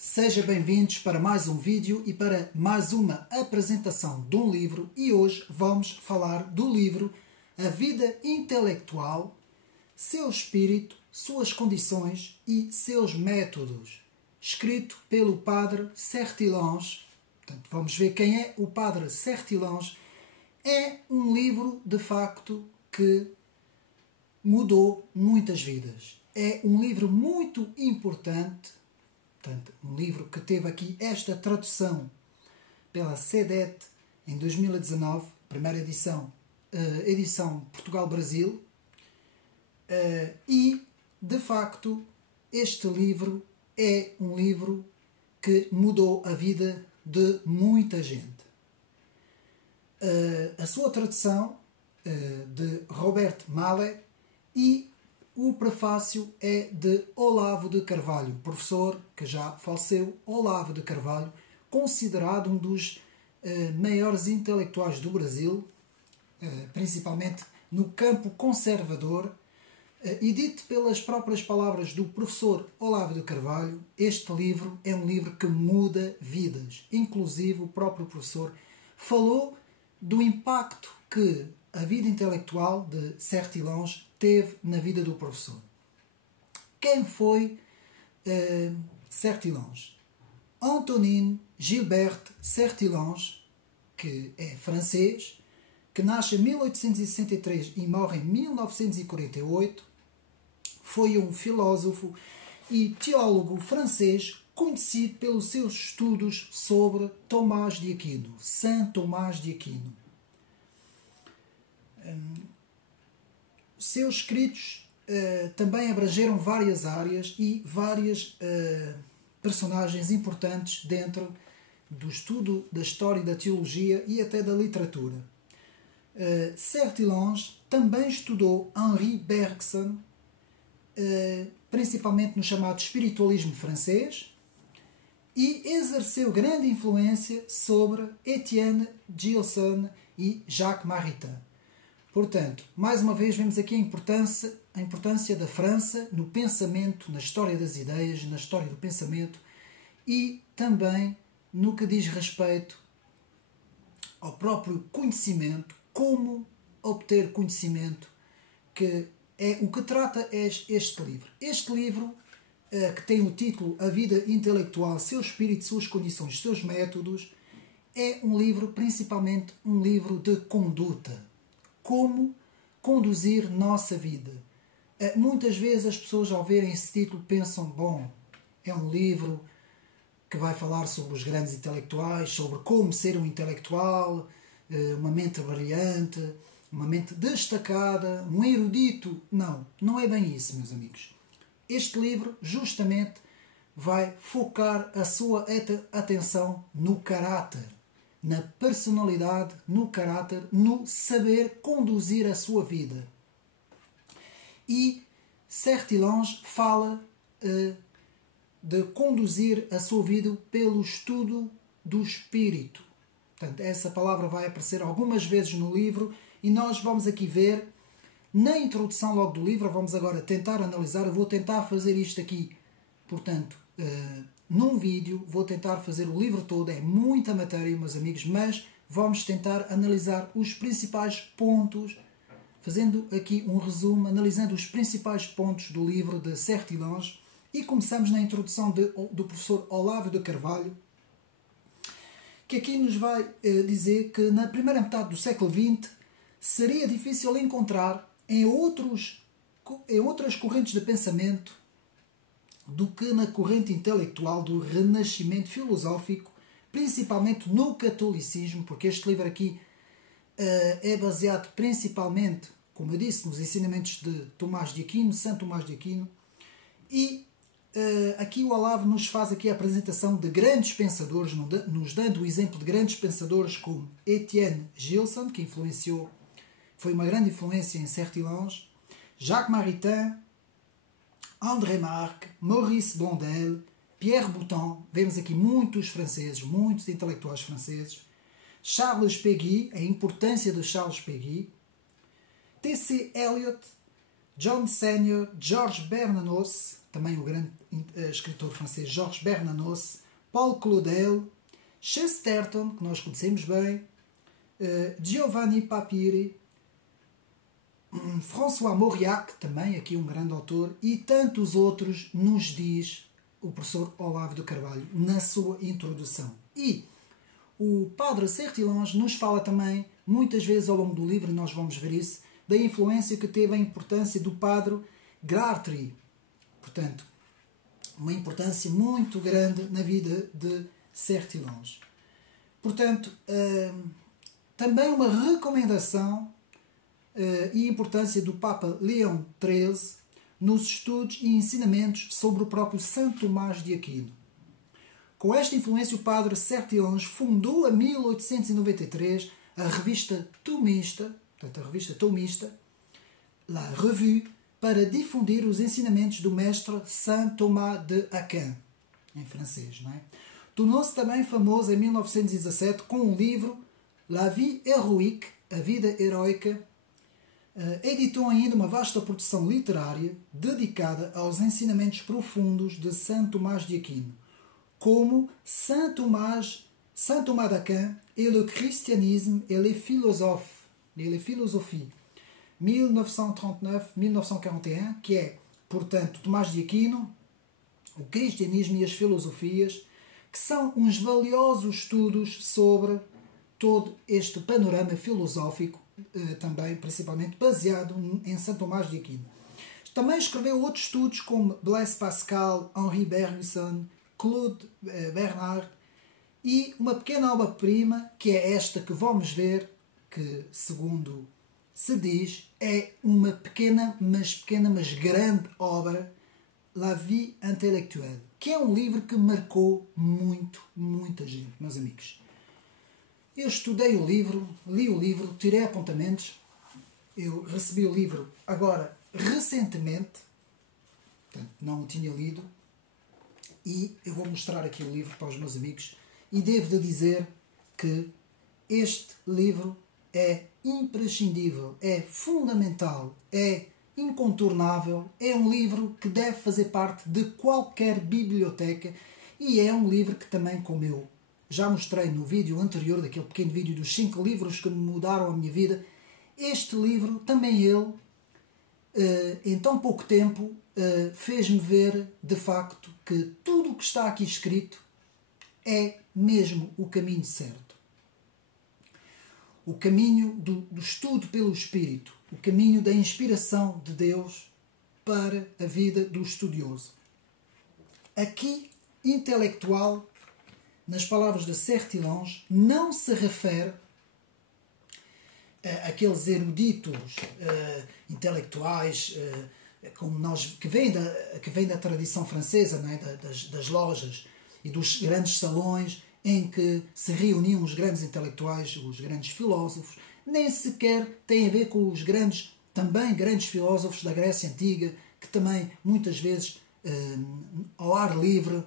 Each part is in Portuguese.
Sejam bem-vindos para mais um vídeo e para mais uma apresentação de um livro, e hoje vamos falar do livro A Vida Intelectual, Seu Espírito, Suas Condições e Seus Métodos, escrito pelo Padre Sertillanges. Portanto, vamos ver quem é o Padre Sertillanges. É um livro, de facto, que mudou muitas vidas. É um livro muito importante. Portanto, um livro que teve aqui esta tradução pela CEDET em 2019, primeira edição, edição Portugal-Brasil, e, de facto, este livro é um livro que mudou a vida de muita gente. A sua tradução de Robert Mallet e o prefácio é de Olavo de Carvalho, professor que já faleceu, Olavo de Carvalho, considerado um dos maiores intelectuais do Brasil, principalmente no campo conservador, e dito pelas próprias palavras do professor Olavo de Carvalho, este livro é um livro que muda vidas. Inclusive o próprio professor falou do impacto que a vida intelectual de Sertillanges teve na vida do professor. Quem foi Sertillanges? Antonin Gilbert Sertillanges, que é francês, que nasce em 1863 e morre em 1948, foi um filósofo e teólogo francês conhecido pelos seus estudos sobre Tomás de Aquino, São Tomás de Aquino. Seus escritos também abrangeram várias áreas e várias personagens importantes dentro do estudo da história e da teologia e até da literatura. Sertillanges também estudou Henri Bergson, principalmente no chamado espiritualismo francês, e exerceu grande influência sobre Étienne Gilson e Jacques Maritain. Portanto, mais uma vez vemos aqui a importância da França no pensamento, na história das ideias, na história do pensamento e também no que diz respeito ao próprio conhecimento, como obter conhecimento, que é o que trata este livro. Este livro, que tem o título A Vida Intelectual, Seu Espírito, Suas Condições, Seus Métodos, é um livro, principalmente um livro de conduta. Como conduzir nossa vida. Muitas vezes as pessoas, ao verem esse título, pensam, bom, é um livro que vai falar sobre os grandes intelectuais, sobre como ser um intelectual, uma mente brilhante, uma mente destacada, um erudito. Não, não é bem isso, meus amigos. Este livro, justamente, vai focar a sua atenção no caráter, na personalidade, no caráter, no saber conduzir a sua vida. E Sertillanges fala de conduzir a sua vida pelo estudo do espírito. Portanto, essa palavra vai aparecer algumas vezes no livro e nós vamos aqui ver, na introdução logo do livro, vamos agora tentar analisar, eu vou tentar fazer isto aqui, portanto, num vídeo, vou tentar fazer o livro todo, é muita matéria, meus amigos, mas vamos tentar analisar os principais pontos, fazendo aqui um resumo, analisando os principais pontos do livro de Sertillanges, e começamos na introdução do professor Olavo de Carvalho, que aqui nos vai dizer que na primeira metade do século XX seria difícil encontrar em outras correntes de pensamento do que na corrente intelectual do renascimento filosófico, principalmente no catolicismo, porque este livro aqui é baseado principalmente, como eu disse, nos ensinamentos de Tomás de Aquino, São Tomás de Aquino, e aqui o Olavo nos faz aqui a apresentação de grandes pensadores, nos dando o exemplo de grandes pensadores como Étienne Gilson, que foi uma grande influência em Sertillanges, Jacques Maritain, André Marc, Maurice Blondel, Pierre Boulton, vemos aqui muitos franceses, muitos intelectuais franceses, Charles Péguy, a importância de Charles Péguy, T.C. Eliot, John Senior, Georges Bernanos, também o grande escritor francês Georges Bernanos, Paul Claudel, Chesterton, que nós conhecemos bem, Giovanni Papiri, François Mauriac, também aqui um grande autor, e tantos outros, nos diz o professor Olavo de Carvalho na sua introdução. E o padre Sertillanges nos fala também, muitas vezes ao longo do livro, e nós vamos ver isso, da influência que teve a importância do padre Gratry. Portanto, uma importância muito grande na vida de Sertillanges. Portanto, também uma recomendação e importância do Papa Leão XIII nos estudos e ensinamentos sobre o próprio Santo Tomás de Aquino. Com esta influência, o padre Sertillanges fundou em 1893 a revista Thomiste, portanto, a revista Thomiste, La Revue, para difundir os ensinamentos do mestre Saint Thomas de Aquin, em francês. Não é? Tornou-se também famoso em 1917 com o livro La Vie Héroïque, A Vida Heroica. Editou ainda uma vasta produção literária dedicada aos ensinamentos profundos de Saint Tomás de Aquino, como Saint Thomas d'Aquin et le christianisme et les philosophies, 1939-1941, que é, portanto, Tomás de Aquino, o cristianismo e as filosofias, que são uns valiosos estudos sobre todo este panorama filosófico, também principalmente baseado em São Tomás de Aquino. Também escreveu outros estudos como Blaise Pascal, Henri Bergson, Claude Bernard e uma pequena obra-prima que é esta que vamos ver, que segundo se diz é uma pequena mas grande obra, La Vie Intellectuelle, que é um livro que marcou muita gente, meus amigos. Eu estudei o livro, li o livro, tirei apontamentos. Eu recebi o livro agora recentemente, portanto, não o tinha lido, e eu vou mostrar aqui o livro para os meus amigos e devo de dizer que este livro é imprescindível, é fundamental, é incontornável, é um livro que deve fazer parte de qualquer biblioteca e é um livro que também, como eu já mostrei no vídeo anterior, daquele pequeno vídeo dos 5 livros que mudaram a minha vida, este livro, também ele, em tão pouco tempo, fez-me ver, de facto, que tudo o que está aqui escrito é mesmo o caminho certo. O caminho do estudo pelo Espírito, o caminho da inspiração de Deus para a vida do estudioso. Aqui, intelectual, nas palavras de Sertillanges, não se refere àqueles eruditos intelectuais como nós, que vêm da tradição francesa, não é? das lojas e dos grandes salões em que se reuniam os grandes intelectuais, os grandes filósofos, nem sequer tem a ver com os grandes filósofos da Grécia Antiga, que também muitas vezes ao ar livre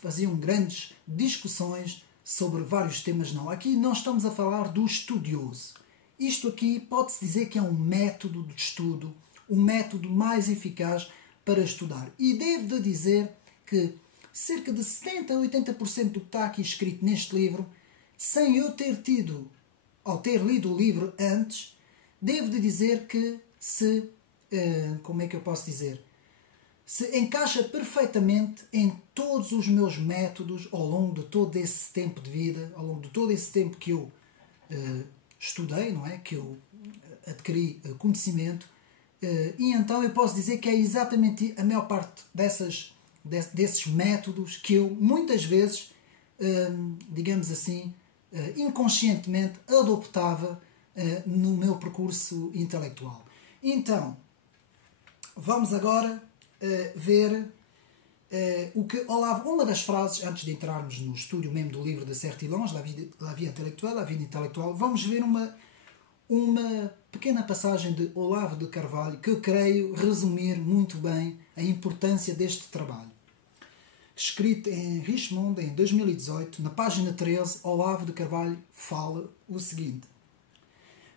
faziam grandes discussões sobre vários temas. Não, aqui nós estamos a falar do estudioso. Isto aqui pode-se dizer que é um método de estudo, um método mais eficaz para estudar. E devo de dizer que cerca de 70 a 80% do que está aqui escrito neste livro, sem eu ter tido, ou ter lido o livro antes, devo de dizer que se encaixa perfeitamente em todos os meus métodos ao longo de todo esse tempo de vida, ao longo de todo esse tempo que eu estudei, não é? Que eu adquiri conhecimento, e então eu posso dizer que é exatamente a maior parte desses métodos que eu muitas vezes, digamos assim, inconscientemente adoptava no meu percurso intelectual. Então, vamos agora ver o que Olavo, uma das frases, antes de entrarmos no estúdio mesmo do livro de Sertillanges, La Vie Intellectuelle, a vida intelectual, vamos ver uma pequena passagem de Olavo de Carvalho que eu creio resumir muito bem a importância deste trabalho. Escrito em Richmond em 2018, na página 13, Olavo de Carvalho fala o seguinte: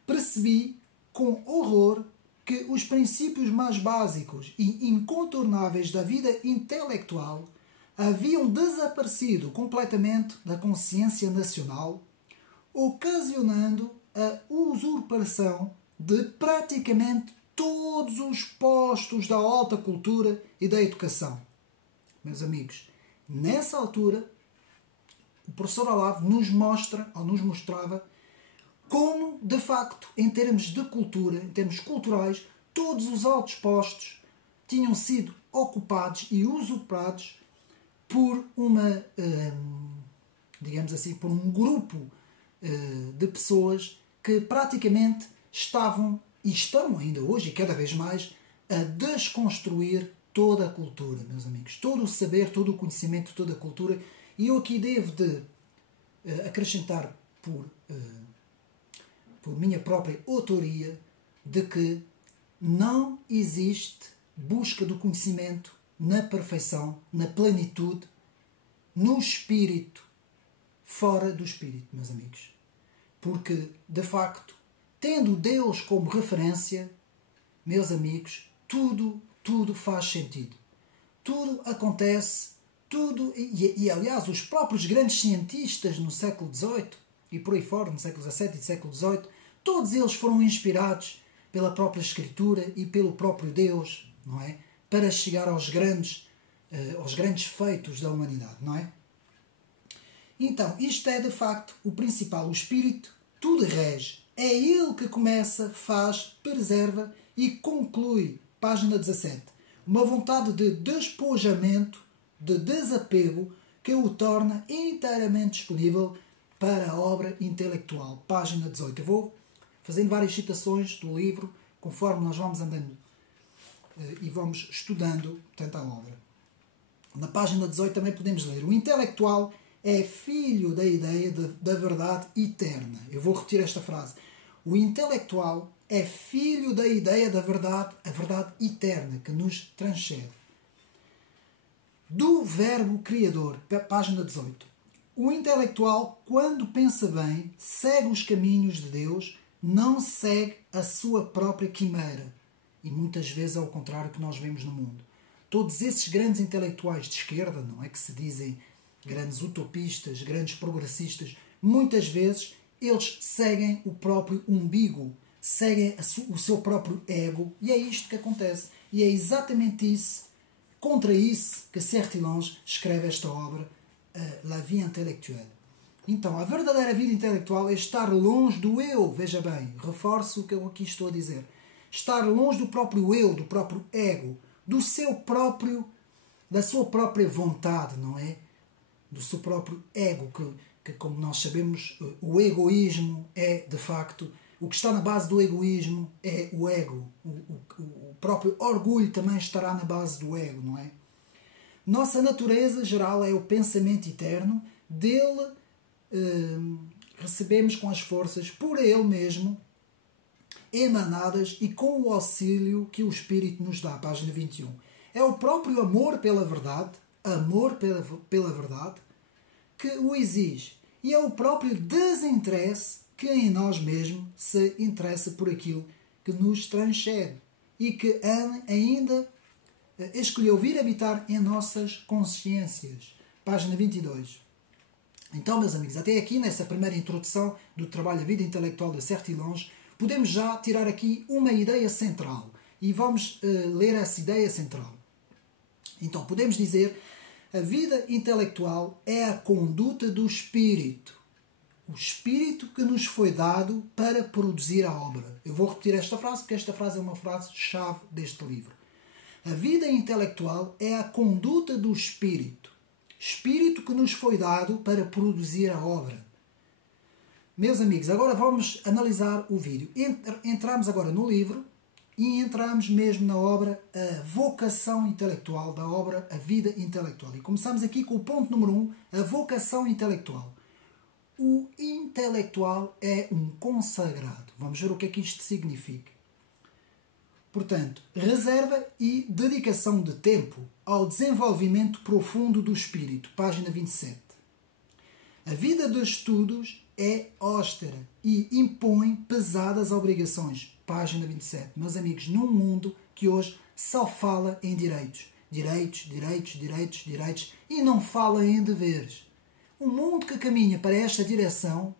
percebi com horror que os princípios mais básicos e incontornáveis da vida intelectual haviam desaparecido completamente da consciência nacional, ocasionando a usurpação de praticamente todos os postos da alta cultura e da educação. Meus amigos, nessa altura, o professor Olavo nos mostrava como, de facto, em termos de cultura, em termos culturais, todos os altos postos tinham sido ocupados e usurpados por digamos assim, por um grupo de pessoas que praticamente estavam, e estão ainda hoje, e cada vez mais, a desconstruir toda a cultura, meus amigos. Todo o saber, todo o conhecimento, toda a cultura. E eu aqui devo de acrescentar por minha própria autoria, de que não existe busca do conhecimento na perfeição, na plenitude, no espírito, fora do espírito, meus amigos. Porque, de facto, tendo Deus como referência, meus amigos, tudo faz sentido. Tudo acontece, e aliás, os próprios grandes cientistas no século XVIII, e por aí fora, no século XVII e século XVIII, todos eles foram inspirados pela própria Escritura e pelo próprio Deus, não é? Para chegar aos grandes feitos da humanidade, não é? Então, isto é de facto o principal. O Espírito tudo rege. É Ele que começa, faz, preserva e conclui. Página 17. Uma vontade de despojamento, de desapego, que o torna inteiramente disponível para a obra intelectual. Página 18. Eu vou fazendo várias citações do livro, conforme nós vamos andando e vamos estudando tanta obra. Na página 18 também podemos ler: o intelectual é filho da ideia da verdade eterna. Eu vou repetir esta frase. O intelectual é filho da ideia da verdade, a verdade eterna, que nos transcende. Do verbo criador, página 18. O intelectual, quando pensa bem, segue os caminhos de Deus, não segue a sua própria quimera. E muitas vezes é o contrário que nós vemos no mundo. Todos esses grandes intelectuais de esquerda, não é, que se dizem grandes utopistas, grandes progressistas, muitas vezes eles seguem o próprio umbigo, seguem o seu próprio ego, e é isto que acontece. E é exatamente isso, contra isso, que Sertillanges escreve esta obra, La Vie Intellectuelle. Então, a verdadeira vida intelectual é estar longe do eu, veja bem, reforço o que eu aqui estou a dizer. Estar longe do próprio eu, do próprio ego, da sua própria vontade, não é? Do seu próprio ego, que como nós sabemos, o egoísmo é, de facto, o que está na base do egoísmo é o ego. O próprio orgulho também estará na base do ego, não é? Nossa natureza geral é o pensamento eterno, dele recebemos com as forças, por ele mesmo, emanadas e com o auxílio que o Espírito nos dá. Página 21. É o próprio amor pela verdade, pela verdade, que o exige. E é o próprio desinteresse que em nós mesmos se interessa por aquilo que nos transcende e que ainda escolheu vir habitar em nossas consciências. Página 22. Então, meus amigos, até aqui, nessa primeira introdução do trabalho A Vida Intelectual de Sertillanges, podemos já tirar aqui uma ideia central. E vamos ler essa ideia central. Então, podemos dizer: a vida intelectual é a conduta do espírito. O espírito que nos foi dado para produzir a obra. Eu vou repetir esta frase, porque esta frase é uma frase-chave deste livro. A vida intelectual é a conduta do espírito. Espírito que nos foi dado para produzir a obra. Meus amigos, agora vamos analisar o vídeo. Entramos agora no livro e entramos mesmo na obra A Vocação Intelectual, da obra A Vida Intelectual. E começamos aqui com o ponto número 1, a vocação intelectual. O intelectual é um consagrado. Vamos ver o que é que isto significa. Portanto, reserva e dedicação de tempo ao desenvolvimento profundo do espírito. Página 27. A vida de estudos é austera e impõe pesadas obrigações. página 27. Meus amigos, num mundo que hoje só fala em direitos. Direitos, direitos, direitos, direitos e não fala em deveres. Um mundo que caminha para esta direção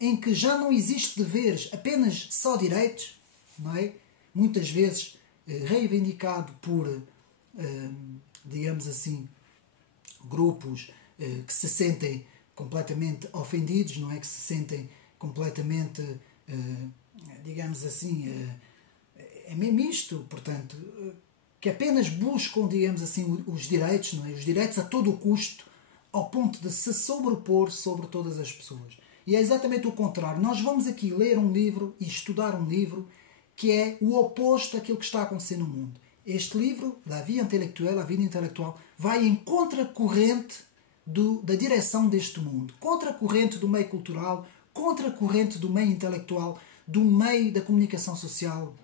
em que já não existe deveres, apenas só direitos, não é? Muitas vezes reivindicado por, digamos assim, grupos que se sentem completamente ofendidos, não é? Que se sentem completamente, digamos assim, é mesmo isto, portanto, que apenas buscam, digamos assim, os direitos, não é? Os direitos a todo o custo, ao ponto de se sobrepor sobre todas as pessoas. E é exatamente o contrário. Nós vamos aqui ler um livro e estudar um livro que é o oposto daquilo que está a acontecer no mundo. Este livro, La Vie Intellectuelle, a vida intelectual, vai em contracorrente da direção deste mundo. Contracorrente do meio cultural, contracorrente do meio intelectual, do meio da comunicação social,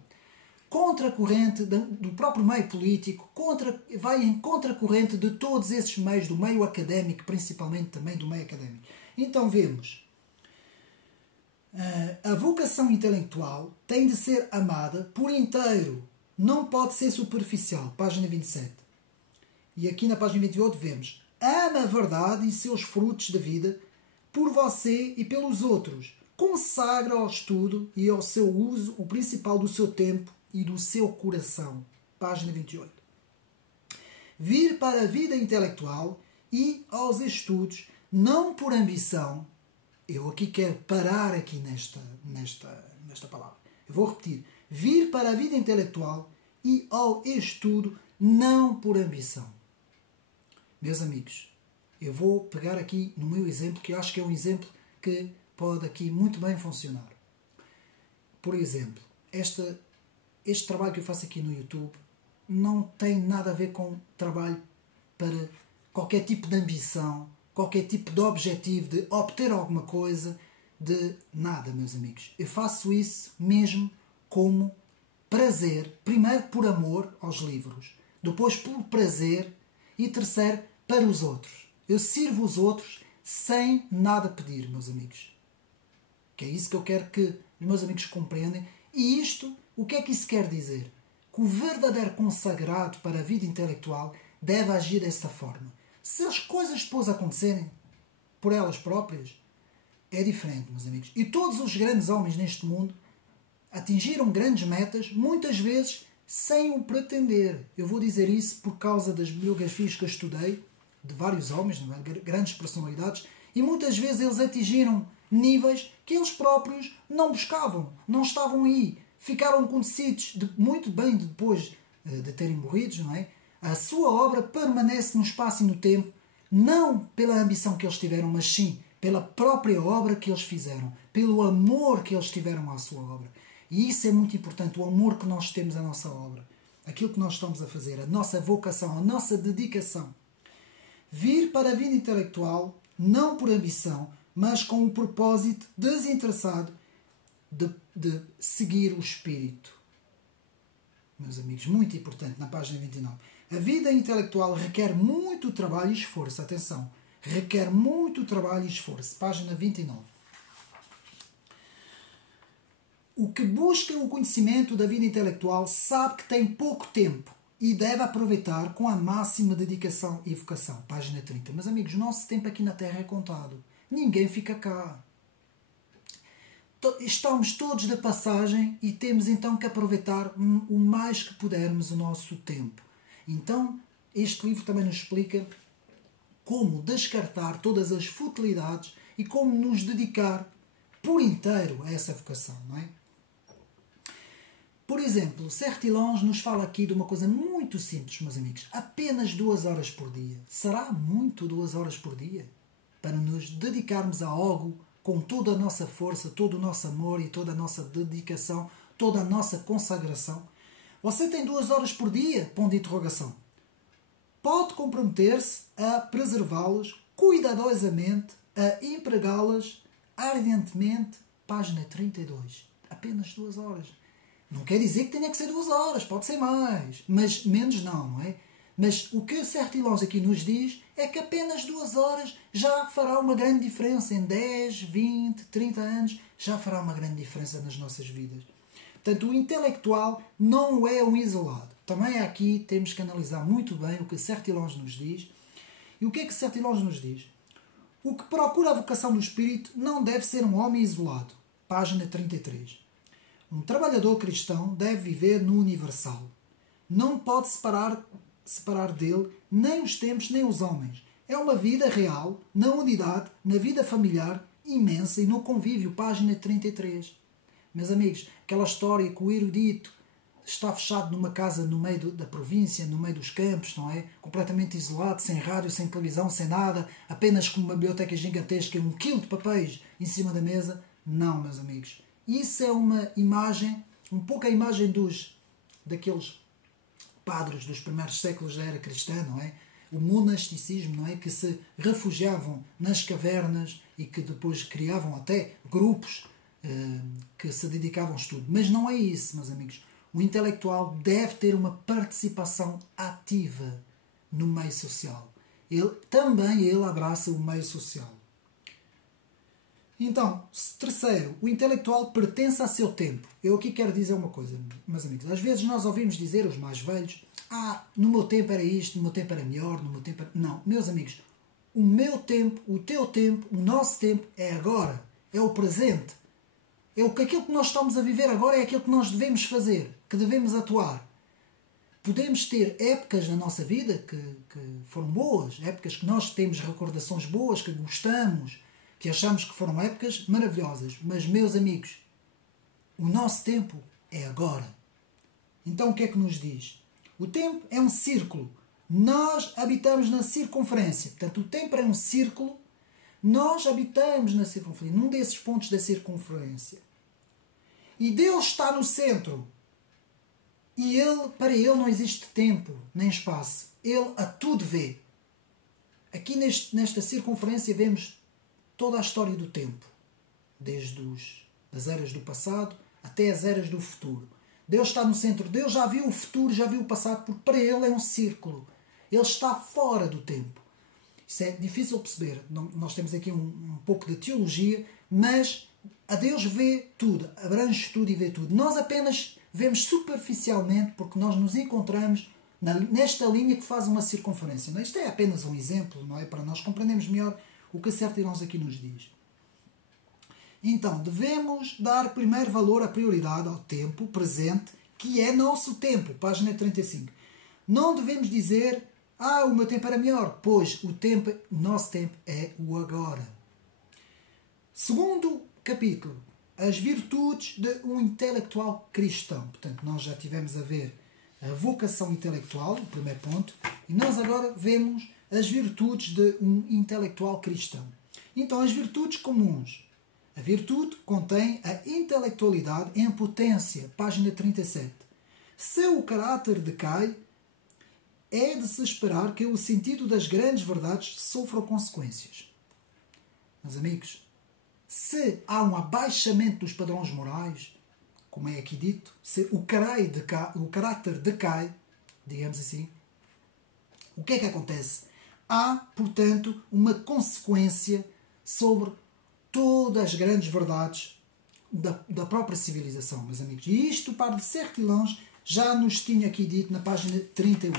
contracorrente do próprio meio político, vai em contracorrente de todos esses meios, do meio académico, principalmente também do meio académico. Então vemos, a vocação intelectual tem de ser amada por inteiro, não pode ser superficial. Página 27. E aqui na página 28 vemos: ama a verdade e seus frutos da vida por você e pelos outros. Consagra ao estudo e ao seu uso o principal do seu tempo e do seu coração. Página 28. Vir para a vida intelectual e aos estudos, não por ambição. Eu aqui quero parar aqui nesta palavra. Eu vou repetir. Vir para a vida intelectual e ao estudo, não por ambição. Meus amigos, eu vou pegar aqui no meu exemplo, que eu acho que é um exemplo que pode aqui muito bem funcionar. Por exemplo, este trabalho que eu faço aqui no YouTube não tem nada a ver com trabalho para qualquer tipo de ambição, qualquer tipo de objetivo de obter alguma coisa, de nada, meus amigos. Eu faço isso mesmo como prazer, primeiro por amor aos livros, depois por prazer e terceiro para os outros. Eu sirvo os outros sem nada pedir, meus amigos. Que é isso que eu quero que os meus amigos compreendam. E isto, o que é que isso quer dizer? Que o verdadeiro consagrado para a vida intelectual deve agir desta forma. Se as coisas depois acontecerem por elas próprias, é diferente, meus amigos. E todos os grandes homens neste mundo atingiram grandes metas, muitas vezes sem o pretender. Eu vou dizer isso por causa das biografias que eu estudei, de vários homens, grandes personalidades, e muitas vezes eles atingiram níveis que eles próprios não buscavam, não estavam aí. Ficaram conhecidos muito bem depois de terem morrido, não é? A sua obra permanece no espaço e no tempo, não pela ambição que eles tiveram, mas sim pela própria obra que eles fizeram, pelo amor que eles tiveram à sua obra. E isso é muito importante, o amor que nós temos à nossa obra, aquilo que nós estamos a fazer, a nossa vocação, a nossa dedicação. Vir para a vida intelectual, não por ambição, mas com o propósito desinteressado de seguir o espírito. Meus amigos, muito importante, na página 29. A vida intelectual requer muito trabalho e esforço. Atenção, requer muito trabalho e esforço. Página 29. O que busca o conhecimento da vida intelectual sabe que tem pouco tempo e deve aproveitar com a máxima dedicação e vocação. Página 30. Meus amigos, o nosso tempo aqui na Terra é contado. Ninguém fica cá. Estamos todos de passagem e temos então que aproveitar o mais que pudermos o nosso tempo. Então, este livro também nos explica como descartar todas as futilidades e como nos dedicar por inteiro a essa vocação, não é? Por exemplo, Sertilhões nos fala aqui de uma coisa muito simples, meus amigos. Apenas 2 horas por dia. Será muito 2 horas por dia? Para nos dedicarmos a algo com toda a nossa força, todo o nosso amor e toda a nossa dedicação, toda a nossa consagração. Você tem 2 horas por dia? Ponto de interrogação. Pode comprometer-se a preservá-las cuidadosamente, a empregá-las ardentemente. Página 32. Apenas 2 horas. Não quer dizer que tenha que ser 2 horas, pode ser mais, mas menos não é? Mas o que o Sertilhões aqui nos diz é que apenas 2 horas já fará uma grande diferença. Em 10, 20, 30 anos já fará uma grande diferença nas nossas vidas. Portanto, o intelectual não é um isolado. Também aqui temos que analisar muito bem o que Sertilonge nos diz. E o que é que Sertilonge nos diz? O que procura a vocação do espírito não deve ser um homem isolado. Página 33. Um trabalhador cristão deve viver no universal. Não pode separar dele nem os tempos nem os homens. É uma vida real, na unidade, na vida familiar, imensa e no convívio. Página 33. Meus amigos, aquela história que o erudito está fechado numa casa no meio da província, no meio dos campos, não é? Completamente isolado, sem rádio, sem televisão, sem nada, apenas com uma biblioteca gigantesca e 1 quilo de papéis em cima da mesa. Não, meus amigos. Isso é uma imagem, um pouco a imagem daqueles padres dos primeiros séculos da era cristã, não é? O monasticismo, não é? Que se refugiavam nas cavernas e que depois criavam até grupos que se dedicavam ao estudo. Mas não é isso, meus amigos. O intelectual deve ter uma participação ativa no meio social. Ele abraça o meio social. Então, terceiro, o intelectual pertence a seu tempo. Eu aqui quero dizer uma coisa, meus amigos. Às vezes nós ouvimos dizer, os mais velhos, no meu tempo era isto, no meu tempo era melhor, no meu tempo era... Não, meus amigos, o meu tempo, o teu tempo, o nosso tempo é agora. É o presente. Aquilo que nós estamos a viver agora é aquilo que nós devemos fazer, que devemos atuar. Podemos ter épocas na nossa vida que foram boas, épocas que nós temos recordações boas, que gostamos, que achamos que foram épocas maravilhosas. Mas, meus amigos, o nosso tempo é agora. Então, o que é que nos diz? O tempo é um círculo. Nós habitamos na circunferência. Portanto, o tempo é um círculo. Nós habitamos na circunferência, num desses pontos da circunferência. E Deus está no centro. E para Ele não existe tempo nem espaço. Ele a tudo vê. Aqui nesta circunferência vemos toda a história do tempo. Desde as eras do passado até as eras do futuro. Deus está no centro. Deus já viu o futuro, já viu o passado, porque para Ele é um círculo. Ele está fora do tempo. Isso é difícil perceber. Nós temos aqui um pouco de teologia, mas a Deus vê tudo, abrange tudo e vê tudo. Nós apenas vemos superficialmente porque nós nos encontramos nesta linha que faz uma circunferência. Não é? Isto é apenas um exemplo, não é? Para nós compreendermos melhor o que Sertilonge aqui nos diz. Então, devemos dar primeiro valor, a prioridade ao tempo presente, que é nosso tempo. Página 35. Não devemos dizer, o meu tempo era melhor, pois o nosso tempo é o agora. Segundo capítulo, as virtudes de um intelectual cristão. Portanto, nós já tivemos a ver a vocação intelectual, o primeiro ponto, e nós agora vemos as virtudes de um intelectual cristão. Então, as virtudes comuns. A virtude contém a intelectualidade em potência, página 37. Se o caráter decai, é de se esperar que o sentido das grandes verdades sofra consequências. Meus amigos, se há um abaixamento dos padrões morais, como é aqui dito, se o caráter decai, digamos assim, o que é que acontece? Há, portanto, uma consequência sobre todas as grandes verdades da própria civilização, meus amigos. E isto, o padre Sertilonge já nos tinha aqui dito na página 38.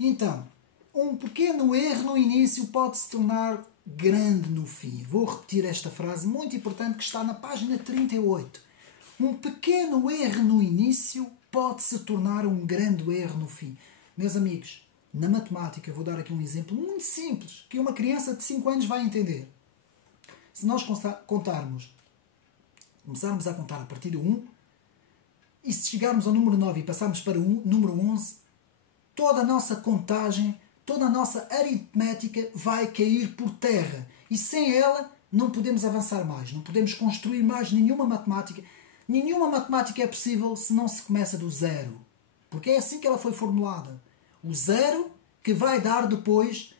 Então, um pequeno erro no início pode se tornar grande no fim. Vou repetir esta frase muito importante que está na página 38. Um pequeno erro no início pode se tornar um grande erro no fim. Meus amigos, na matemática, vou dar aqui um exemplo muito simples, que uma criança de 5 anos vai entender. Se nós começarmos a contar a partir do 1, e se chegarmos ao número 9 e passarmos para o número 11, toda a nossa contagem, toda a nossa aritmética vai cair por terra. E sem ela não podemos avançar mais, não podemos construir mais nenhuma matemática. Nenhuma matemática é possível se não se começa do zero. Porque é assim que ela foi formulada. O zero que vai dar depois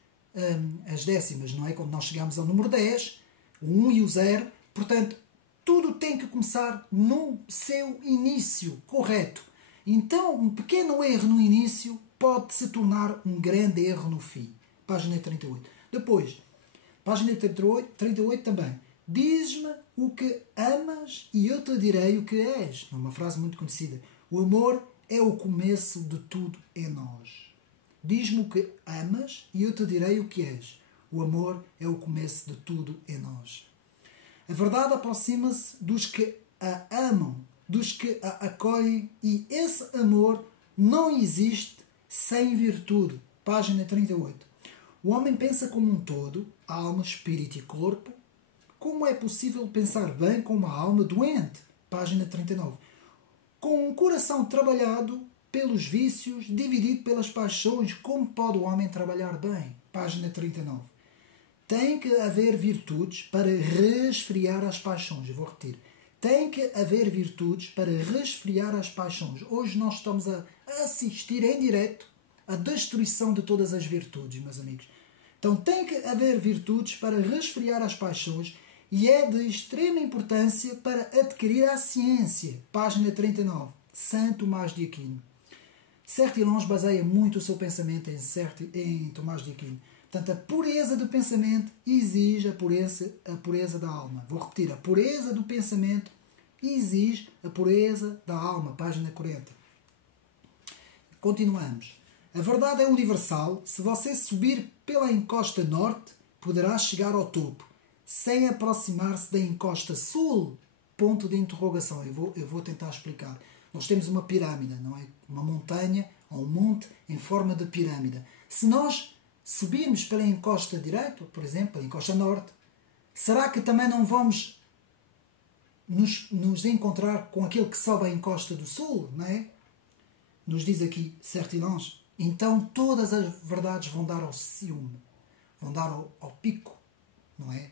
as décimas, não é? Quando nós chegamos ao número 10, o 1 e o 0. Portanto, tudo tem que começar no seu início correto. Então, um pequeno erro no início pode se tornar um grande erro no fim. Página 38. Depois, página 38 também. diz-me o que amas e eu te direi o que és. É uma frase muito conhecida. O amor é o começo de tudo em nós. Diz-me o que amas e eu te direi o que és. O amor é o começo de tudo em nós. A verdade aproxima-se dos que a amam, dos que a acolhem, e esse amor não existe sem virtude. Página 38. O homem pensa como um todo, alma, espírito e corpo. Como é possível pensar bem com uma alma doente? Página 39. Com um coração trabalhado pelos vícios, dividido pelas paixões, como pode o homem trabalhar bem? Página 39. Tem que haver virtudes para resfriar as paixões. Eu vou repetir. Tem que haver virtudes para resfriar as paixões. Hoje nós estamos a assistir em direto à destruição de todas as virtudes, meus amigos. Então tem que haver virtudes para resfriar as paixões e é de extrema importância para adquirir a ciência. Página 39. Santo Tomás de Aquino. Sertilhões baseia muito o seu pensamento em Tomás de Aquino. Portanto, a pureza do pensamento exige a pureza da alma. Vou repetir. A pureza do pensamento exige a pureza da alma. Página 40. Continuamos. A verdade é universal. Se você subir pela encosta norte, poderá chegar ao topo, sem aproximar-se da encosta sul. Ponto de interrogação. Eu vou tentar explicar. Nós temos uma pirâmide, não é? Uma montanha ou um monte em forma de pirâmide. Se nós subirmos pela encosta direita, por exemplo, a encosta norte, será que também não vamos nos encontrar com aquele que sobe a encosta do sul, não é? Nos diz aqui Sertilhões. Então todas as verdades vão dar ao ciúme, vão dar ao pico, não é?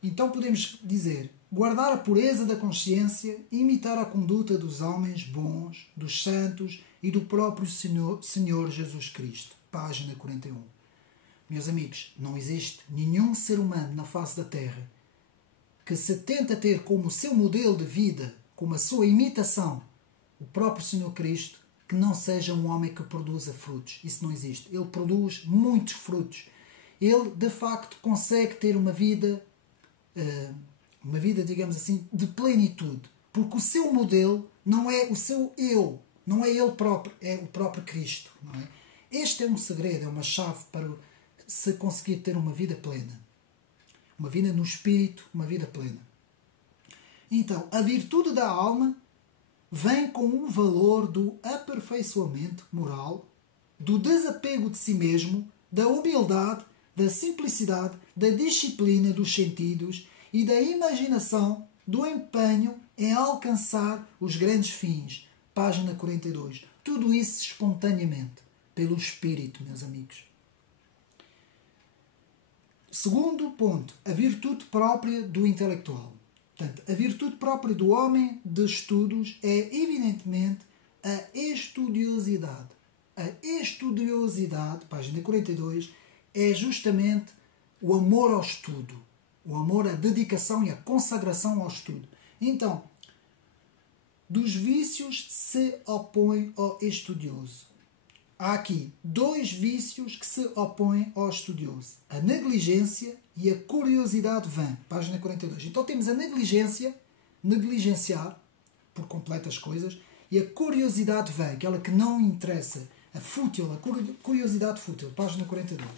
Então podemos dizer, guardar a pureza da consciência, imitar a conduta dos homens bons, dos santos e do próprio Senhor Jesus Cristo. Página 41. Meus amigos, não existe nenhum ser humano na face da Terra que se tenta ter como seu modelo de vida, como a sua imitação, o próprio Senhor Cristo, que não seja um homem que produza frutos. Isso não existe. Ele produz muitos frutos. Ele, de facto, consegue ter uma vida, digamos assim, de plenitude. Porque o seu modelo não é o seu eu, não é ele próprio, é o próprio Cristo. Não é? Este é um segredo, é uma chave para se conseguir ter uma vida plena. Uma vida no espírito, uma vida plena. Então, a virtude da alma vem com um valor do aperfeiçoamento moral, do desapego de si mesmo, da humildade, da simplicidade, da disciplina dos sentidos e da imaginação, do empenho em alcançar os grandes fins. Página 42. Tudo isso espontaneamente, pelo espírito, meus amigos. Segundo ponto, a virtude própria do intelectual. Portanto, a virtude própria do homem de estudos é, evidentemente, a estudiosidade. A estudiosidade, página 42, é justamente o amor ao estudo. O amor à dedicação e à consagração ao estudo. Então, dos vícios se opõe ao estudioso. Há aqui dois vícios que se opõem ao estudioso. A negligência e a curiosidade vã. Página 42. Então temos a negligência, negligenciar por completo as coisas, e a curiosidade vã, aquela que não interessa, a fútil, a curiosidade fútil. Página 42.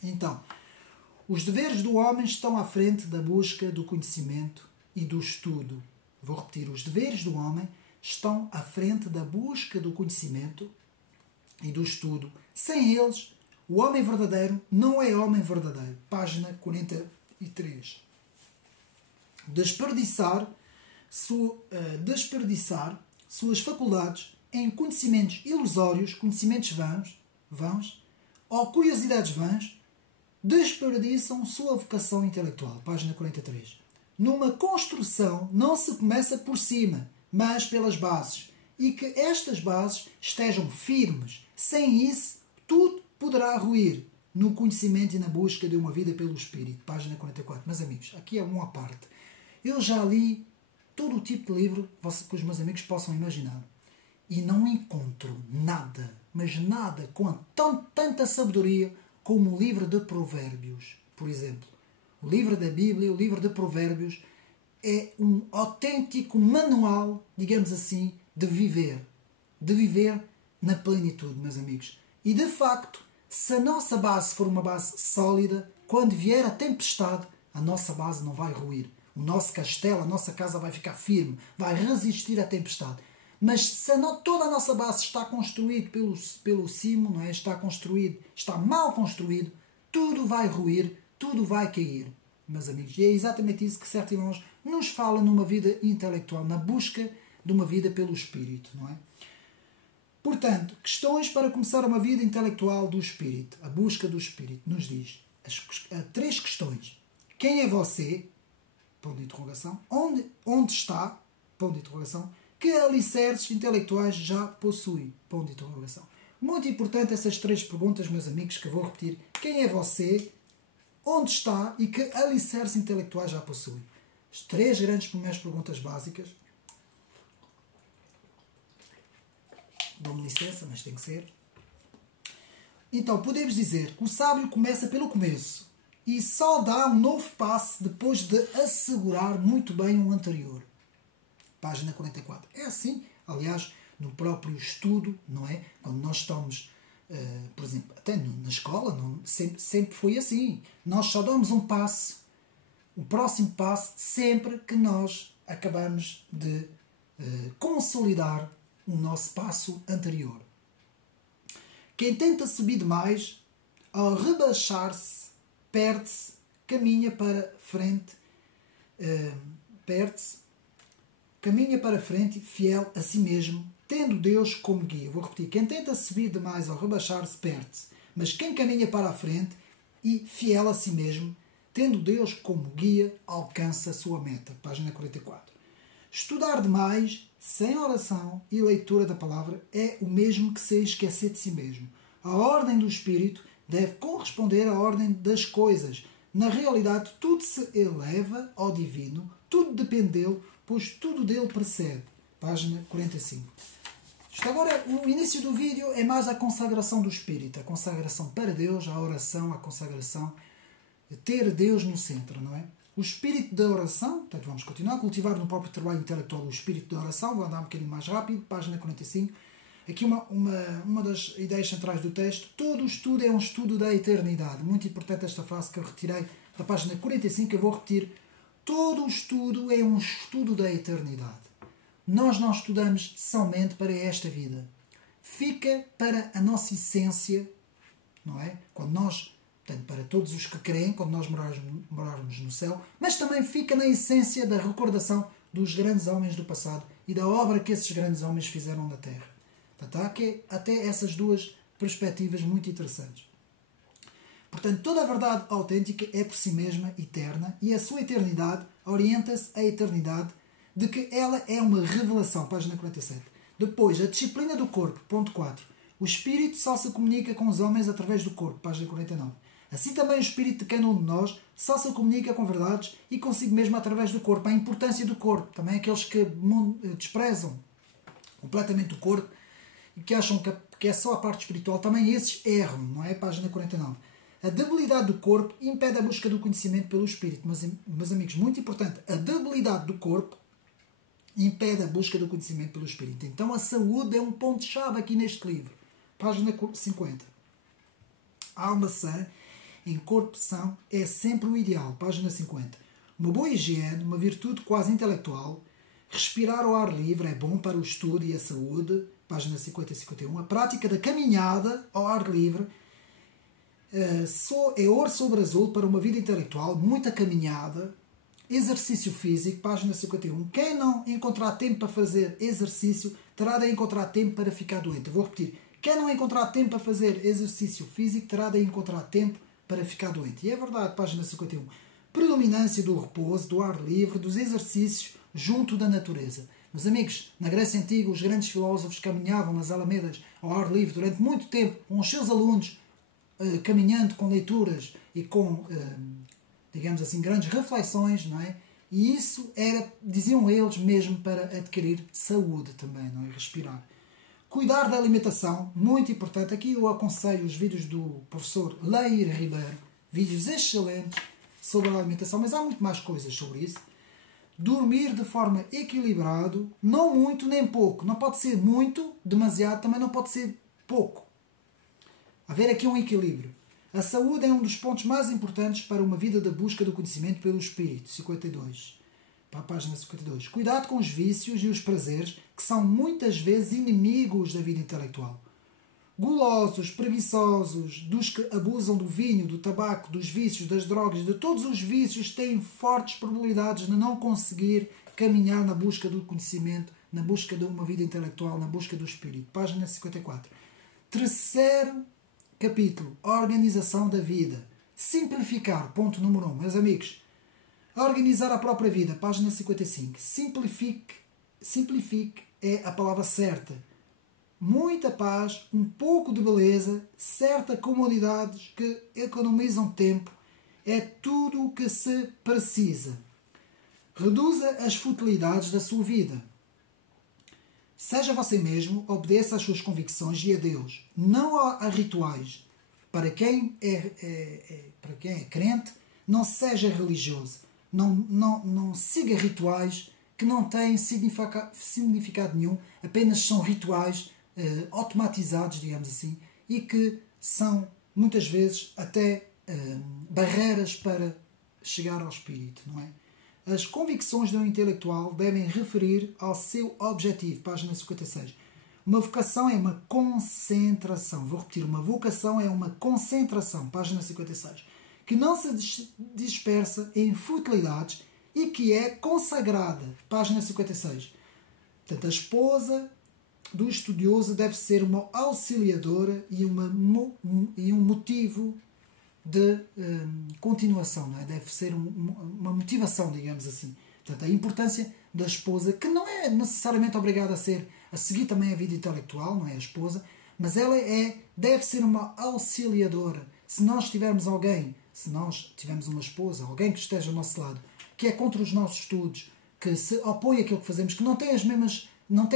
Então, os deveres do homem estão à frente da busca do conhecimento e do estudo. Vou repetir. Os deveres do homem estão à frente da busca do conhecimento e do estudo. Sem eles, o homem verdadeiro não é homem verdadeiro. Página 43. Desperdiçar suas faculdades em conhecimentos ilusórios, conhecimentos vãos, ou curiosidades vãs, desperdiçam sua vocação intelectual. Página 43. Numa construção não se começa por cima, mas pelas bases, e que estas bases estejam firmes. Sem isso, tudo poderá ruir no conhecimento e na busca de uma vida pelo Espírito. Página 44. Meus amigos, aqui é uma parte. Eu já li todo o tipo de livro que os meus amigos possam imaginar. E não encontro nada, mas nada, com tanta sabedoria como o livro de Provérbios, por exemplo. O livro da Bíblia, o livro de Provérbios, é um autêntico manual, digamos assim, de viver. De viver na plenitude, meus amigos. E de facto, se a nossa base for uma base sólida, quando vier a tempestade, a nossa base não vai ruir. O nosso castelo, a nossa casa vai ficar firme, vai resistir à tempestade. Mas se toda a nossa base está construída pelo cimo, não é? Está mal construído, tudo vai ruir, tudo vai cair, meus amigos. E é exatamente isso que certos irmãos nos falam numa vida intelectual, na busca de uma vida pelo Espírito, não é? Portanto, questões para começar uma vida intelectual do Espírito. A busca do Espírito nos diz 3 questões. Quem é você? Ponto de interrogação. Onde está? Ponto de interrogação. Que alicerces intelectuais já possui? Ponto de interrogação. Muito importante essas 3 perguntas, meus amigos, que eu vou repetir. Quem é você? Onde está? E que alicerces intelectuais já possui? As 3 grandes primeiras perguntas básicas. Dou-me licença, mas tem que ser. Então, podemos dizer que o sábio começa pelo começo e só dá um novo passo depois de assegurar muito bem o anterior. Página 44. É assim, aliás, no próprio estudo, não é? Quando nós estamos, por exemplo, até na escola, sempre foi assim. Nós só damos um passo, o próximo passo, sempre que nós acabamos de consolidar o nosso passo anterior. Quem tenta subir demais, ao rebaixar-se, perde-se, caminha para frente, caminha para frente, fiel a si mesmo, tendo Deus como guia. Vou repetir. Quem tenta subir demais ao rebaixar-se, perde-se. Mas quem caminha para a frente e fiel a si mesmo, tendo Deus como guia, alcança a sua meta. Página 44. Estudar demais, sem oração e leitura da palavra, é o mesmo que se esquecer de si mesmo. A ordem do Espírito deve corresponder à ordem das coisas. Na realidade, tudo se eleva ao divino, tudo depende dele, pois tudo dele precede. Página 45. Isto agora, o início do vídeo é mais a consagração do Espírito, a consagração para Deus, a oração, a consagração, ter Deus no centro, não é? O espírito da oração, portanto vamos continuar a cultivar no próprio trabalho intelectual o espírito da oração, vou andar um bocadinho mais rápido, página 45. Aqui uma das ideias centrais do texto, todo o estudo é um estudo da eternidade. Muito importante esta frase que eu retirei da página 45, eu vou repetir. Todo o estudo é um estudo da eternidade. Nós não estudamos somente para esta vida. Fica para a nossa essência, não é? Quando nós, portanto, para todos os que creem, quando nós morarmos no céu, mas também fica na essência da recordação dos grandes homens do passado e da obra que esses grandes homens fizeram na Terra. Portanto, há até essas 2 perspectivas muito interessantes. Portanto, toda a verdade autêntica é por si mesma eterna e a sua eternidade orienta-se à eternidade de que ela é uma revelação. Página 47. Depois, a disciplina do corpo. Ponto 4. O Espírito só se comunica com os homens através do corpo. Página 49. Assim também o Espírito de cada um de nós só se comunica com verdades e consigo mesmo através do corpo. A importância do corpo. Também aqueles que desprezam completamente o corpo e que acham que é só a parte espiritual, também esses erram, não é? Página 49. A debilidade do corpo impede a busca do conhecimento pelo Espírito. Mas, meus amigos, muito importante, a debilidade do corpo impede a busca do conhecimento pelo Espírito. Então a saúde é um ponto-chave aqui neste livro. Página 50. A alma sã em corpo são é sempre o ideal. Página 50. Uma boa higiene, uma virtude quase intelectual. Respirar ao ar livre é bom para o estudo e a saúde. Página 50 e 51. A prática da caminhada ao ar livre é ouro sobre azul para uma vida intelectual. Muita caminhada. Exercício físico. Página 51. Quem não encontrar tempo para fazer exercício terá de encontrar tempo para ficar doente. Eu vou repetir. Quem não encontrar tempo para fazer exercício físico terá de encontrar tempo para ficar doente. E é verdade, página 51. Predominância do repouso, do ar livre, dos exercícios junto da natureza. Meus amigos, na Grécia Antiga, os grandes filósofos caminhavam nas alamedas ao ar livre durante muito tempo, com os seus alunos, caminhando com leituras e com, digamos assim, grandes reflexões, não é? E isso era, diziam eles mesmo, para adquirir saúde também, não é? Respirar. Cuidar da alimentação, muito importante. Aqui eu aconselho os vídeos do professor Leir Ribeiro, vídeos excelentes sobre a alimentação, mas há muito mais coisas sobre isso. Dormir de forma equilibrada, não muito nem pouco. Não pode ser muito, demasiado, também não pode ser pouco. Haver aqui um equilíbrio. A saúde é um dos pontos mais importantes para uma vida da busca do conhecimento pelo espírito. 52. Para a página 52. Cuidado com os vícios e os prazeres, que são muitas vezes inimigos da vida intelectual. Gulosos, preguiçosos, dos que abusam do vinho, do tabaco, dos vícios, das drogas, de todos os vícios, têm fortes probabilidades de não conseguir caminhar na busca do conhecimento, na busca de uma vida intelectual, na busca do espírito. Página 54. Terceiro capítulo. Organização da vida. Simplificar. Ponto número 1. Meus amigos. Organizar a própria vida. Página 55. Simplifique é a palavra certa. Muita paz, um pouco de beleza, certa comodidades que economizam tempo, é tudo o que se precisa. Reduza as futilidades da sua vida. Seja você mesmo, obedeça às suas convicções e a Deus. Não a rituais. Para quem é crente, não seja religioso. Não siga rituais que não têm significado nenhum, apenas são rituais automatizados, digamos assim, e que são muitas vezes até barreiras para chegar ao espírito, não é? As convicções do intelectual devem referir ao seu objetivo. Página 56. Uma vocação é uma concentração. Vou repetir. Uma vocação é uma concentração. Página 56. Que não se dispersa em futilidades e que é consagrada. Página 56. Portanto, a esposa do estudioso deve ser uma auxiliadora e um motivo de continuação, não é? Deve ser uma motivação, digamos assim. Portanto, a importância da esposa, que não é necessariamente obrigada a seguir também a vida intelectual, não é a esposa, mas ela deve ser uma auxiliadora. Se nós tivermos uma esposa, alguém que esteja ao nosso lado, que é contra os nossos estudos, que se opõe àquilo que fazemos, que não tem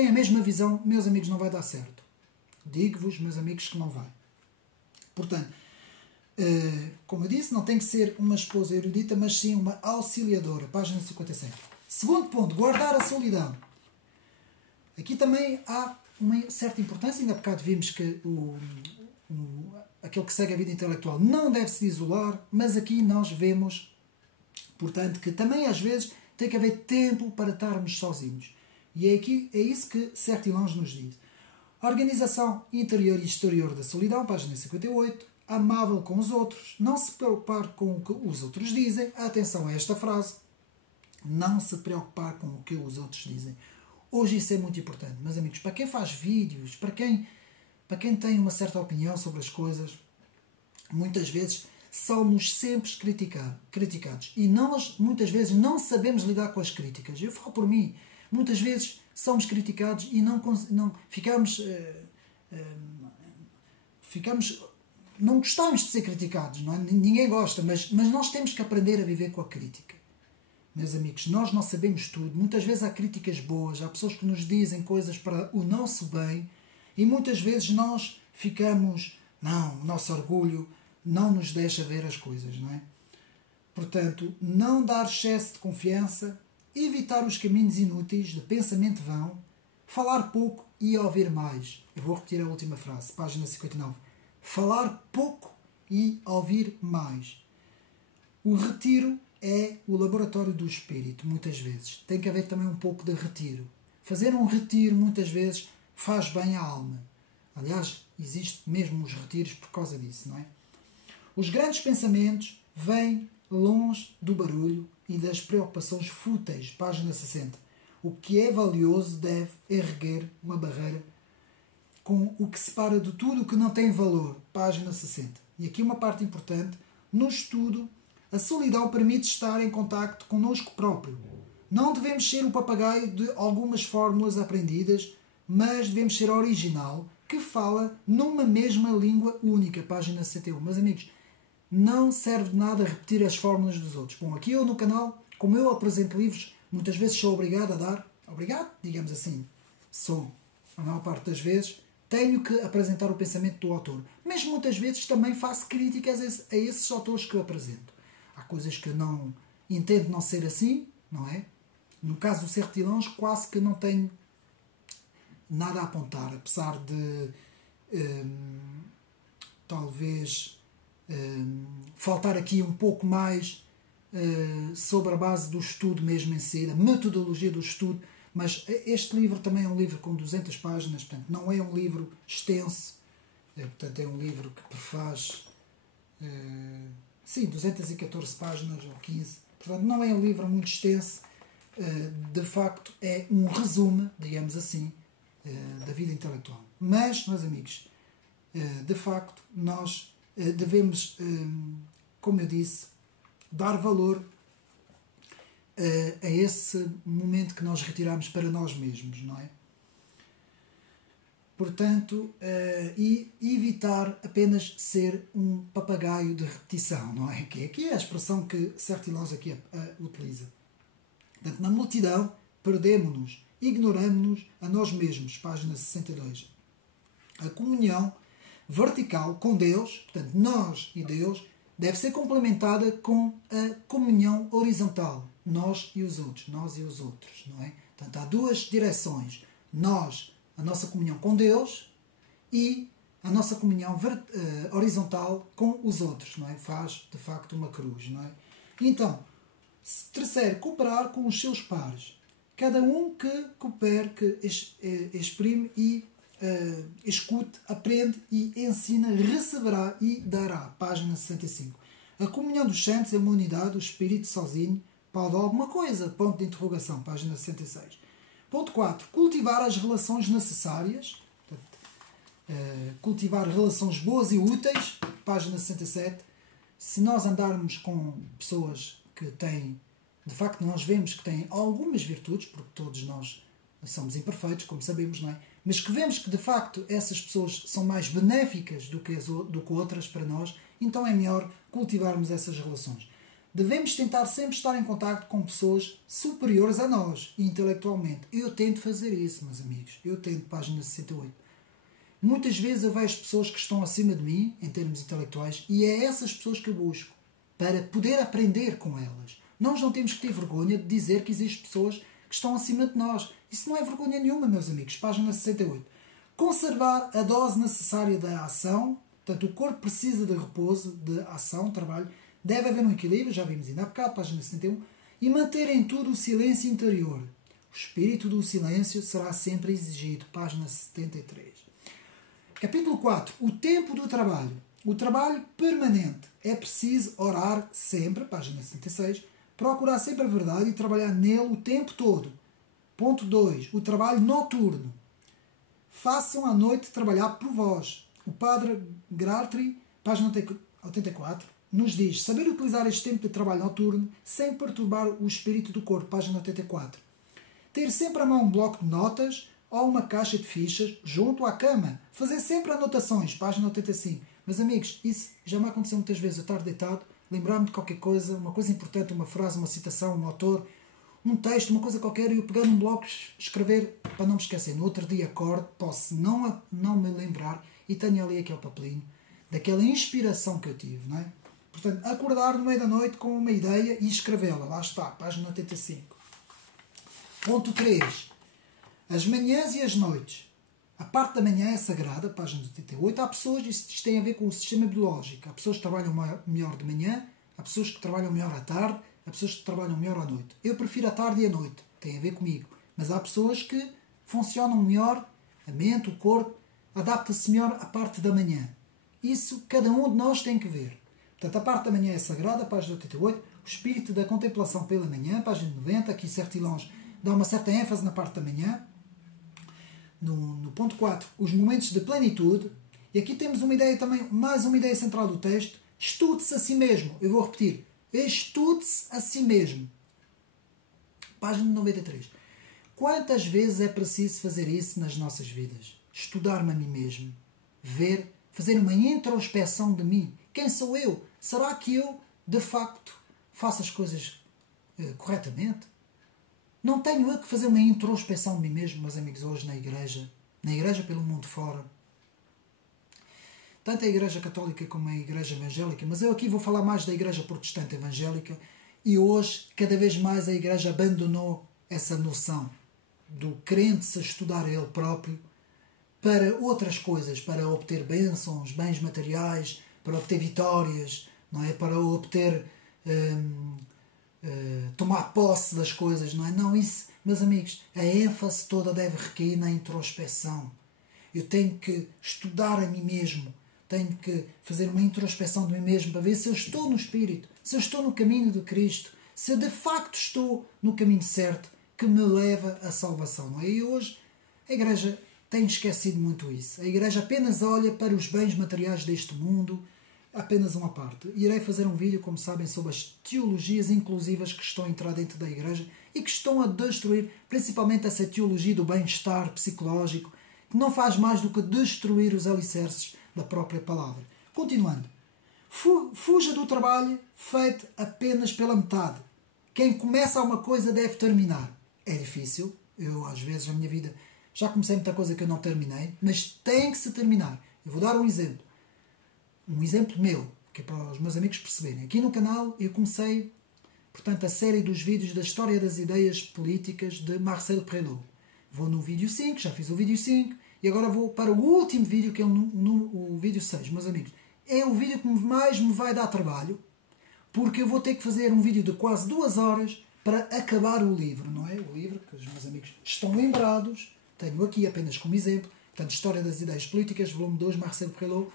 a mesma visão, meus amigos, não vai dar certo. Digo-vos, meus amigos, que não vai. Portanto, como eu disse, não tem que ser uma esposa erudita, mas sim uma auxiliadora. Página 57. Segundo ponto, guardar a solidão. Aqui também há uma certa importância. Ainda há bocado vimos que aquele que segue a vida intelectual não deve se isolar, mas aqui nós vemos, portanto, que também às vezes tem que haver tempo para estarmos sozinhos. E é isso que Sertillanges nos diz. Organização interior e exterior da solidão, página 58. Amável com os outros, não se preocupar com o que os outros dizem. Atenção a esta frase. Não se preocupar com o que os outros dizem. Hoje isso é muito importante, meus amigos. Para quem faz vídeos, para quem tem uma certa opinião sobre as coisas, muitas vezes somos sempre criticados. E nós, muitas vezes, não sabemos lidar com as críticas. Eu falo por mim. Muitas vezes somos criticados e não ficamos... Não gostamos de ser criticados, não é? Ninguém gosta, mas nós temos que aprender a viver com a crítica. Meus amigos, nós não sabemos tudo. Muitas vezes há críticas boas, há pessoas que nos dizem coisas para o nosso bem e muitas vezes nós ficamos... Não, o nosso orgulho não nos deixa ver as coisas, não é? Portanto, não dar excesso de confiança, evitar os caminhos inúteis de pensamento vão, falar pouco e ouvir mais. Eu vou repetir a última frase, página 59. Falar pouco e ouvir mais. O retiro é o laboratório do espírito, muitas vezes. Tem que haver também um pouco de retiro. Fazer um retiro, muitas vezes, faz bem à alma. Aliás, existem mesmo os retiros por causa disso, não é? Os grandes pensamentos vêm longe do barulho e das preocupações fúteis, página 60. O que é valioso deve erguer uma barreira com o que separa de tudo o que não tem valor, página 60. E aqui uma parte importante, no estudo, a solidão permite estar em contacto connosco próprio. Não devemos ser o papagaio de algumas fórmulas aprendidas, mas devemos ser original, que fala numa mesma língua única, página 61. Meus amigos, não serve de nada repetir as fórmulas dos outros. Bom, aqui eu no canal, como eu apresento livros, muitas vezes sou obrigado a dar, digamos assim, sou, a maior parte das vezes, tenho que apresentar o pensamento do autor. Mas muitas vezes também faço críticas a esses autores que eu apresento. há coisas que eu não entendo não ser assim, não é? No caso do Sertilões, quase que não tenho nada a apontar, apesar de talvez faltar aqui um pouco mais sobre a base do estudo mesmo em si, da metodologia do estudo, mas este livro também é um livro com 200 páginas, portanto não é um livro extenso, portanto é um livro que prefaz 214 páginas ou 15, portanto não é um livro muito extenso, de facto é um resumo, digamos assim, da vida intelectual. Mas, meus amigos, de facto nós devemos, como eu disse, dar valor a esse momento que nós retiramos para nós mesmos, não é? Portanto, e evitar apenas ser um papagaio de repetição, não é? Que aqui é a expressão que Sertilões aqui utiliza. Portanto, na multidão, perdemos-nos, ignoramos-nos a nós mesmos. Página 62. A comunhão vertical com Deus, portanto, nós e Deus, deve ser complementada com a comunhão horizontal, nós e os outros, não é? Portanto, há duas direções. Nós, a nossa comunhão com Deus, e a nossa comunhão horizontal com os outros, não é? Faz, de facto, uma cruz, não é? Então, terceiro, cooperar com os seus pares. Cada um que coopere, que exprime e escute, aprende e ensina, receberá e dará. Página 65. A comunhão dos santos é uma unidade, o Espírito sozinho pode alguma coisa? Ponto de interrogação. Página 66. Ponto 4. Cultivar as relações necessárias. Cultivar relações boas e úteis. Página 67. Se nós andarmos com pessoas que têm, de facto nós vemos que têm algumas virtudes, porque todos nós somos imperfeitos, como sabemos, não é? Mas que vemos que de facto essas pessoas são mais benéficas do que outras para nós, então é melhor cultivarmos essas relações. Devemos tentar sempre estar em contacto com pessoas superiores a nós, intelectualmente. Eu tento fazer isso, meus amigos. Eu tento, página 68. Muitas vezes eu vejo pessoas que estão acima de mim, em termos intelectuais, e é essas pessoas que eu busco, para poder aprender com elas. Nós não temos que ter vergonha de dizer que existem pessoas que estão acima de nós. Isso não é vergonha nenhuma, meus amigos. Página 68. Conservar a dose necessária da ação. Portanto, o corpo precisa de repouso, de ação, trabalho. Deve haver um equilíbrio, já vimos ainda há bocado, página 71. E manter em tudo o silêncio interior. O espírito do silêncio será sempre exigido. Página 73. Capítulo 4. O tempo do trabalho. O trabalho permanente. É preciso orar sempre. Página 76. Procurar sempre a verdade e trabalhar nele o tempo todo. Ponto 2. O trabalho noturno. Façam à noite trabalhar por vós. O padre Gratry, página 84, nos diz saber utilizar este tempo de trabalho noturno sem perturbar o espírito do corpo. Página 84. Ter sempre à mão um bloco de notas ou uma caixa de fichas junto à cama. Fazer sempre anotações. Página 85. Meus amigos, isso já me aconteceu muitas vezes. Eu estar deitado, lembrar-me de qualquer coisa, uma coisa importante, uma frase, uma citação, um autor, um texto, uma coisa qualquer, e eu pegar num bloco, escrever para não me esquecer. No outro dia acordo, posso não me lembrar e tenho ali aquele papelinho daquela inspiração que eu tive, não é? Portanto, acordar no meio da noite com uma ideia e escrevê-la. Lá está, página 85. Ponto 3. As manhãs e as noites. A parte da manhã é sagrada, página 88. Há pessoas, isto tem a ver com o sistema biológico. Há pessoas que trabalham melhor de manhã, há pessoas que trabalham melhor à tarde, há pessoas que trabalham melhor à noite. Eu prefiro a tarde e a noite, tem a ver comigo. Mas há pessoas que funcionam melhor, a mente, o corpo, adapta-se melhor à parte da manhã. Isso cada um de nós tem que ver. Portanto, a parte da manhã é sagrada, página 88. O espírito da contemplação pela manhã, página 90. Aqui Sertilões dá uma certa ênfase na parte da manhã. No ponto 4, os momentos de plenitude. E aqui temos uma ideia também, mais uma ideia central do texto. Estude-se a si mesmo. Eu vou repetir. Estude-se a si mesmo. Página 93. Quantas vezes é preciso fazer isso nas nossas vidas? Estudar-me a mim mesmo. Ver, fazer uma introspeção de mim. Quem sou eu? Será que eu, de facto, faço as coisas corretamente? Não tenho eu que fazer uma introspeção de mim mesmo, meus amigos, hoje na igreja pelo mundo fora. tanto a Igreja Católica como a Igreja Evangélica, mas eu aqui vou falar mais da Igreja Protestante Evangélica, e hoje cada vez mais a Igreja abandonou essa noção do crente-se a estudar ele próprio para outras coisas, para obter bênçãos, bens materiais, para obter vitórias, não é? Para obter tomar posse das coisas, não é? Não, isso, meus amigos, a ênfase toda deve recair na introspeção. Eu tenho que estudar a mim mesmo, tenho que fazer uma introspeção de mim mesmo para ver se eu estou no Espírito, se eu estou no caminho de Cristo, se eu de facto estou no caminho certo que me leva à salvação, não é? E hoje a Igreja tem esquecido muito isso. A Igreja apenas olha para os bens materiais deste mundo, apenas uma parte. Irei fazer um vídeo, como sabem, sobre as teologias inclusivas que estão a entrar dentro da Igreja e que estão a destruir, principalmente essa teologia do bem-estar psicológico, que não faz mais do que destruir os alicerces da própria palavra. Continuando. Fuja do trabalho feito apenas pela metade. Quem começa uma coisa deve terminar. É difícil. Eu, às vezes, na minha vida, já comecei muita coisa que eu não terminei, mas tem que se terminar. Eu vou dar um exemplo. Um exemplo meu, que é para os meus amigos perceberem. Aqui no canal eu comecei, portanto, a série dos vídeos da história das ideias políticas de Marcel Prelot. Vou no vídeo 5, já fiz o vídeo 5, e agora vou para o último vídeo, que é o vídeo 6, meus amigos. É o vídeo que mais me vai dar trabalho, porque eu vou ter que fazer um vídeo de quase 2 horas para acabar o livro, não é? O livro que os meus amigos estão lembrados, tenho aqui apenas como exemplo, portanto, História das Ideias Políticas, volume 2, Marcel Prelot,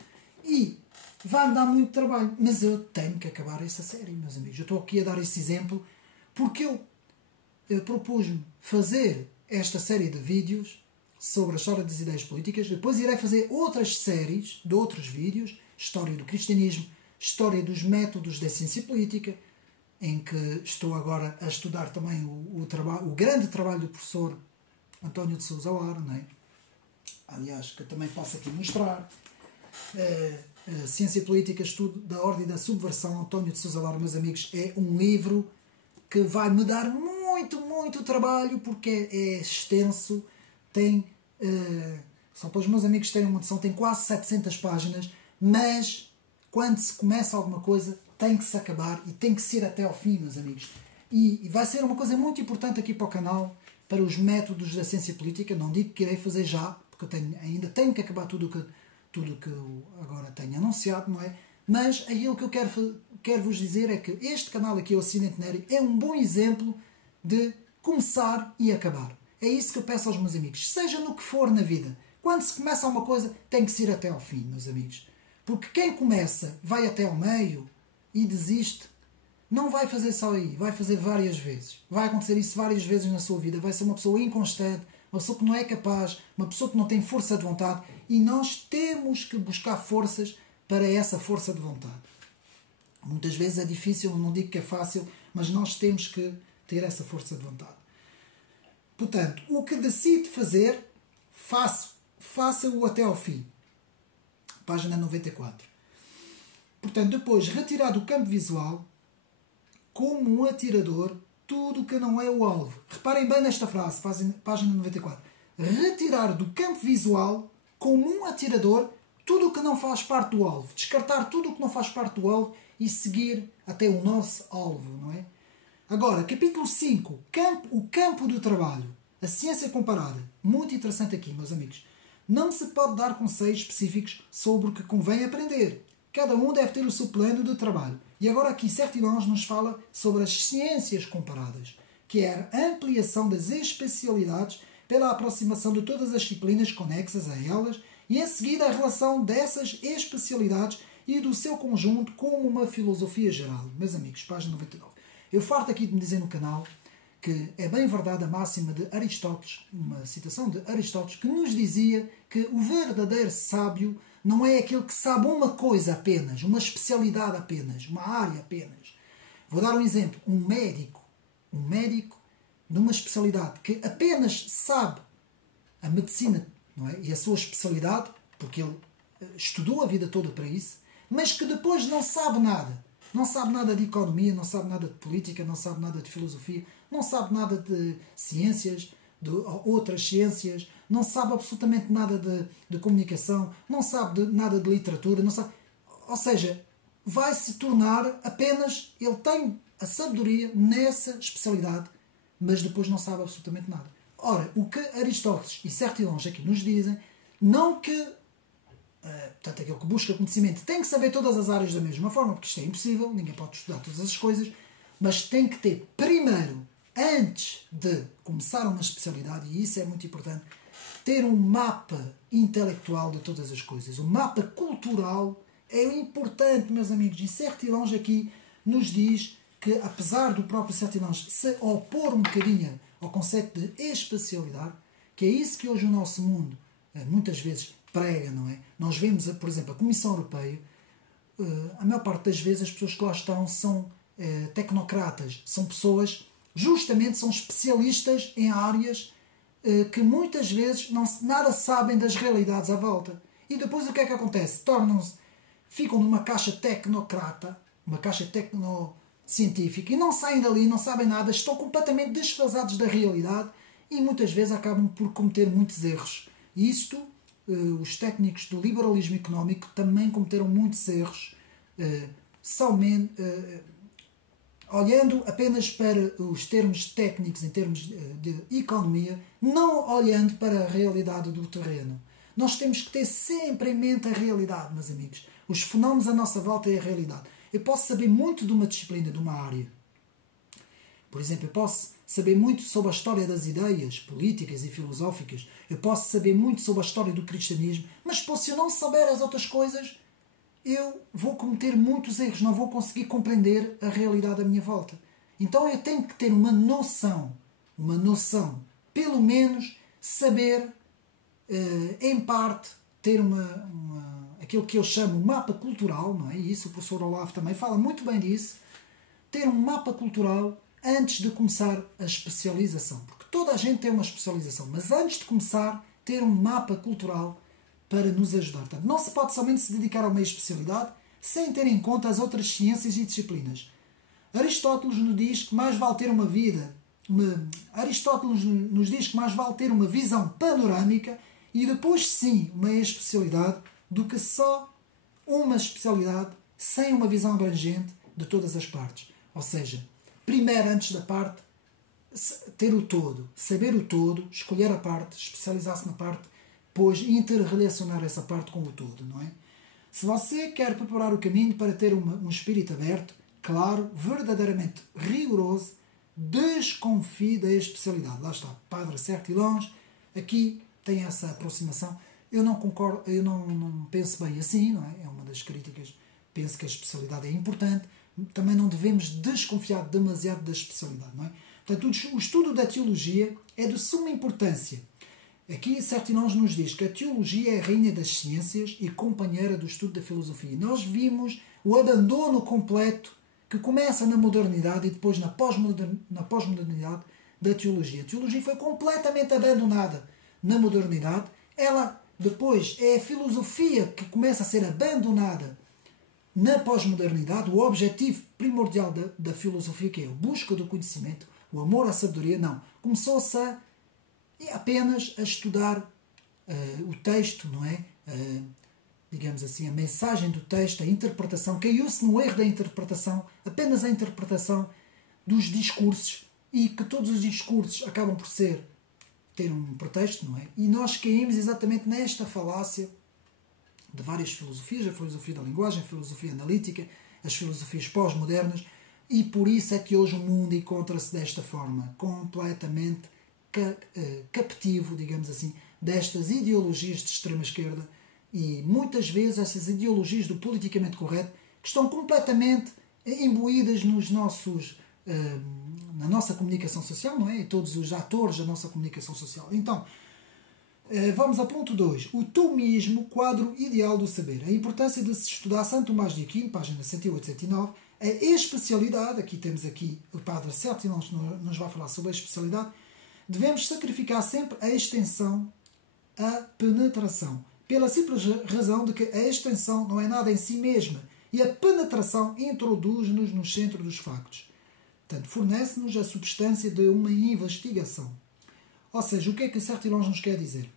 e vai-me dar muito trabalho, mas eu tenho que acabar essa série, meus amigos. Eu estou aqui a dar esse exemplo porque eu propus-me fazer esta série de vídeos sobre a história das ideias políticas. Depois irei fazer outras séries de outros vídeos, história do cristianismo, história dos métodos da ciência política, em que estou agora a estudar também o grande trabalho do professor António de Sousa Lara, não é? Aliás, que eu também posso aqui mostrar. Ciência Política, Estudo da Ordem e da Subversão, António de Sousa Lara, meus amigos, é um livro que vai me dar muito trabalho, porque é extenso, tem, só para os meus amigos terem uma noção, tem quase 700 páginas, mas quando se começa alguma coisa tem que se acabar e tem que ser até ao fim, meus amigos. E vai ser uma coisa muito importante aqui para o canal, para os métodos da ciência política. Não digo que irei fazer já, porque eu ainda tenho que acabar tudo o que eu agora tenho anunciado, não é? Mas aquilo que eu quero vos dizer é que este canal aqui, o Ocidente Néreo, é um bom exemplo de começar e acabar. É isso que eu peço aos meus amigos. Seja no que for na vida, quando se começa uma coisa, tem que ser até ao fim, meus amigos. Porque quem começa, vai até ao meio e desiste, não vai fazer só aí, vai fazer várias vezes. Vai acontecer isso várias vezes na sua vida. Vai ser uma pessoa inconstante, uma pessoa que não é capaz, uma pessoa que não tem força de vontade, e nós temos que buscar forças para essa força de vontade. Muitas vezes é difícil, não digo que é fácil, mas nós temos que ter essa força de vontade. Portanto, o que decide fazer, faça-o até ao fim. Página 94. Portanto, depois, retirar do campo visual, como um atirador, tudo o que não é o alvo. Reparem bem nesta frase, página 94. Retirar do campo visual, como um atirador, tudo o que não faz parte do alvo. Descartar tudo o que não faz parte do alvo e seguir até o nosso alvo, não é? Agora, capítulo 5, o campo do trabalho. A ciência comparada. Muito interessante aqui, meus amigos. Não se pode dar conselhos específicos sobre o que convém aprender. Cada um deve ter o seu plano de trabalho. E agora aqui Sertilhões nos fala sobre as ciências comparadas, que é a ampliação das especialidades pela aproximação de todas as disciplinas conexas a elas e em seguida a relação dessas especialidades e do seu conjunto como uma filosofia geral. Meus amigos, página 99. Eu farto aqui de me dizer no canal que é bem verdade a máxima de Aristóteles, uma citação de Aristóteles, que nos dizia que o verdadeiro sábio não é aquele que sabe uma coisa apenas, uma especialidade apenas, uma área apenas. Vou dar um exemplo. Um médico numa especialidade que apenas sabe a medicina, não é? E a sua especialidade, porque ele estudou a vida toda para isso, mas que depois não sabe nada. Não sabe nada de economia, não sabe nada de política, não sabe nada de filosofia, não sabe nada de ciências, de outras ciências, não sabe absolutamente nada de comunicação, não sabe nada de literatura, não sabe... Ou seja, vai se tornar apenas... Ele tem a sabedoria nessa especialidade, mas depois não sabe absolutamente nada. Ora, o que Aristóteles e Certilonge aqui nos dizem, não que... portanto, aquele que busca conhecimento tem que saber todas as áreas da mesma forma, porque isto é impossível, ninguém pode estudar todas as coisas, mas tem que ter, primeiro, antes de começar uma especialidade, e isso é muito importante, ter um mapa intelectual de todas as coisas. O mapa cultural é importante, meus amigos, e Certilonge aqui nos diz que, apesar do próprio Certilonge se opor um bocadinho ao conceito de especialidade, que é isso que hoje o nosso mundo muitas vezes prega, não é? Nós vemos, por exemplo, a Comissão Europeia, a maior parte das vezes as pessoas que lá estão são tecnocratas, são pessoas, justamente são especialistas em áreas que muitas vezes nada sabem das realidades à volta. E depois o que é que acontece? Ficam numa caixa tecnocrata, uma caixa tecnocientífica, e não saem dali, não sabem nada, estão completamente desfasados da realidade e muitas vezes acabam por cometer muitos erros. E isto, os técnicos do liberalismo económico também cometeram muitos erros, olhando apenas para os termos técnicos, em termos de economia, não olhando para a realidade do terreno. Nós temos que ter sempre em mente a realidade, meus amigos. Os fenómenos à nossa volta é a realidade. Eu posso saber muito de uma disciplina, de uma área. Por exemplo, eu posso saber muito sobre a história das ideias políticas e filosóficas. Eu posso saber muito sobre a história do cristianismo. Mas se eu não souber as outras coisas, eu vou cometer muitos erros. Não vou conseguir compreender a realidade à minha volta. Então eu tenho que ter uma noção. Pelo menos saber, em parte, ter aquilo que eu chamo de mapa cultural, não é? E isso o professor Olavo também fala muito bem disso. Ter um mapa cultural antes de começar a especialização. Porque toda a gente tem uma especialização, mas antes de começar, ter um mapa cultural para nos ajudar. Portanto, não se pode somente se dedicar a uma especialidade sem ter em conta as outras ciências e disciplinas. Aristóteles nos diz que mais vale ter uma visão panorâmica e depois sim uma especialidade do que só uma especialidade sem uma visão abrangente de todas as partes. Ou seja, primeiro, antes da parte, ter o todo, saber o todo, escolher a parte, especializar-se na parte, depois interrelacionar essa parte com o todo, não é? Se você quer preparar o caminho para ter um espírito aberto, claro, verdadeiramente rigoroso, desconfie da especialidade. Lá está, Padre Certilonge, aqui tem essa aproximação. Eu não concordo, eu não penso bem assim, não é? É uma das críticas. Penso que a especialidade é importante. Também não devemos desconfiar demasiado da especialidade, não é? Portanto, o estudo da teologia é de suma importância. Aqui Certilonge nos diz que a teologia é a rainha das ciências e companheira do estudo da filosofia. Nós vimos o abandono completo que começa na modernidade e depois na pós-modernidade da teologia. A teologia foi completamente abandonada na modernidade. Ela depois é a filosofia que começa a ser abandonada na pós-modernidade. O objetivo primordial da filosofia, que é a busca do conhecimento, o amor à sabedoria, não. Começou-se apenas a estudar o texto, não é? Digamos assim, a mensagem do texto, a interpretação. Caiu-se no erro da interpretação, apenas a interpretação dos discursos, e que todos os discursos acabam por ter um pretexto, não é? E nós caímos exatamente nesta falácia de várias filosofias, a filosofia da linguagem, a filosofia analítica, as filosofias pós-modernas, e por isso é que hoje o mundo encontra-se desta forma, completamente captivo, digamos assim, destas ideologias de extrema-esquerda, e muitas vezes essas ideologias do politicamente correto que estão completamente imbuídas na nossa comunicação social, não é? E todos os atores da nossa comunicação social. Então, vamos ao ponto 2. O tomismo, quadro ideal do saber. A importância de se estudar Santo Tomás de Aquino, página 108 e 109. A especialidade, aqui temos o Padre Certilonge nos vai falar sobre a especialidade. Devemos sacrificar sempre a extensão, a penetração, pela simples razão de que a extensão não é nada em si mesma e a penetração introduz-nos no centro dos factos. Portanto, fornece-nos a substância de uma investigação. Ou seja, o que é que Certilonge nos quer dizer?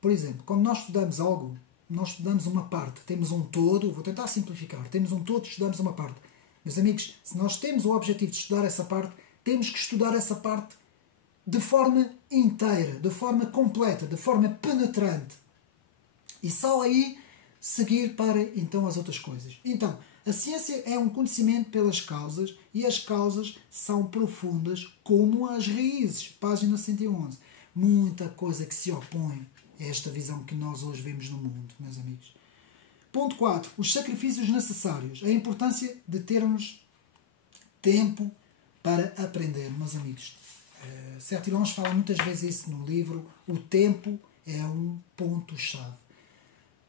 Por exemplo, quando nós estudamos algo, nós estudamos uma parte, temos um todo, vou tentar simplificar, temos um todo, estudamos uma parte. Meus amigos, se nós temos o objetivo de estudar essa parte, temos que estudar essa parte de forma inteira, de forma completa, de forma penetrante. E só aí seguir para então as outras coisas. Então, a ciência é um conhecimento pelas causas e as causas são profundas como as raízes. Página 111. Muita coisa que se opõe a esta visão que nós hoje vemos no mundo, meus amigos. Ponto 4. Os sacrifícios necessários. A importância de termos tempo para aprender, meus amigos. Certo Irmãos fala muitas vezes isso no livro. O tempo é um ponto-chave.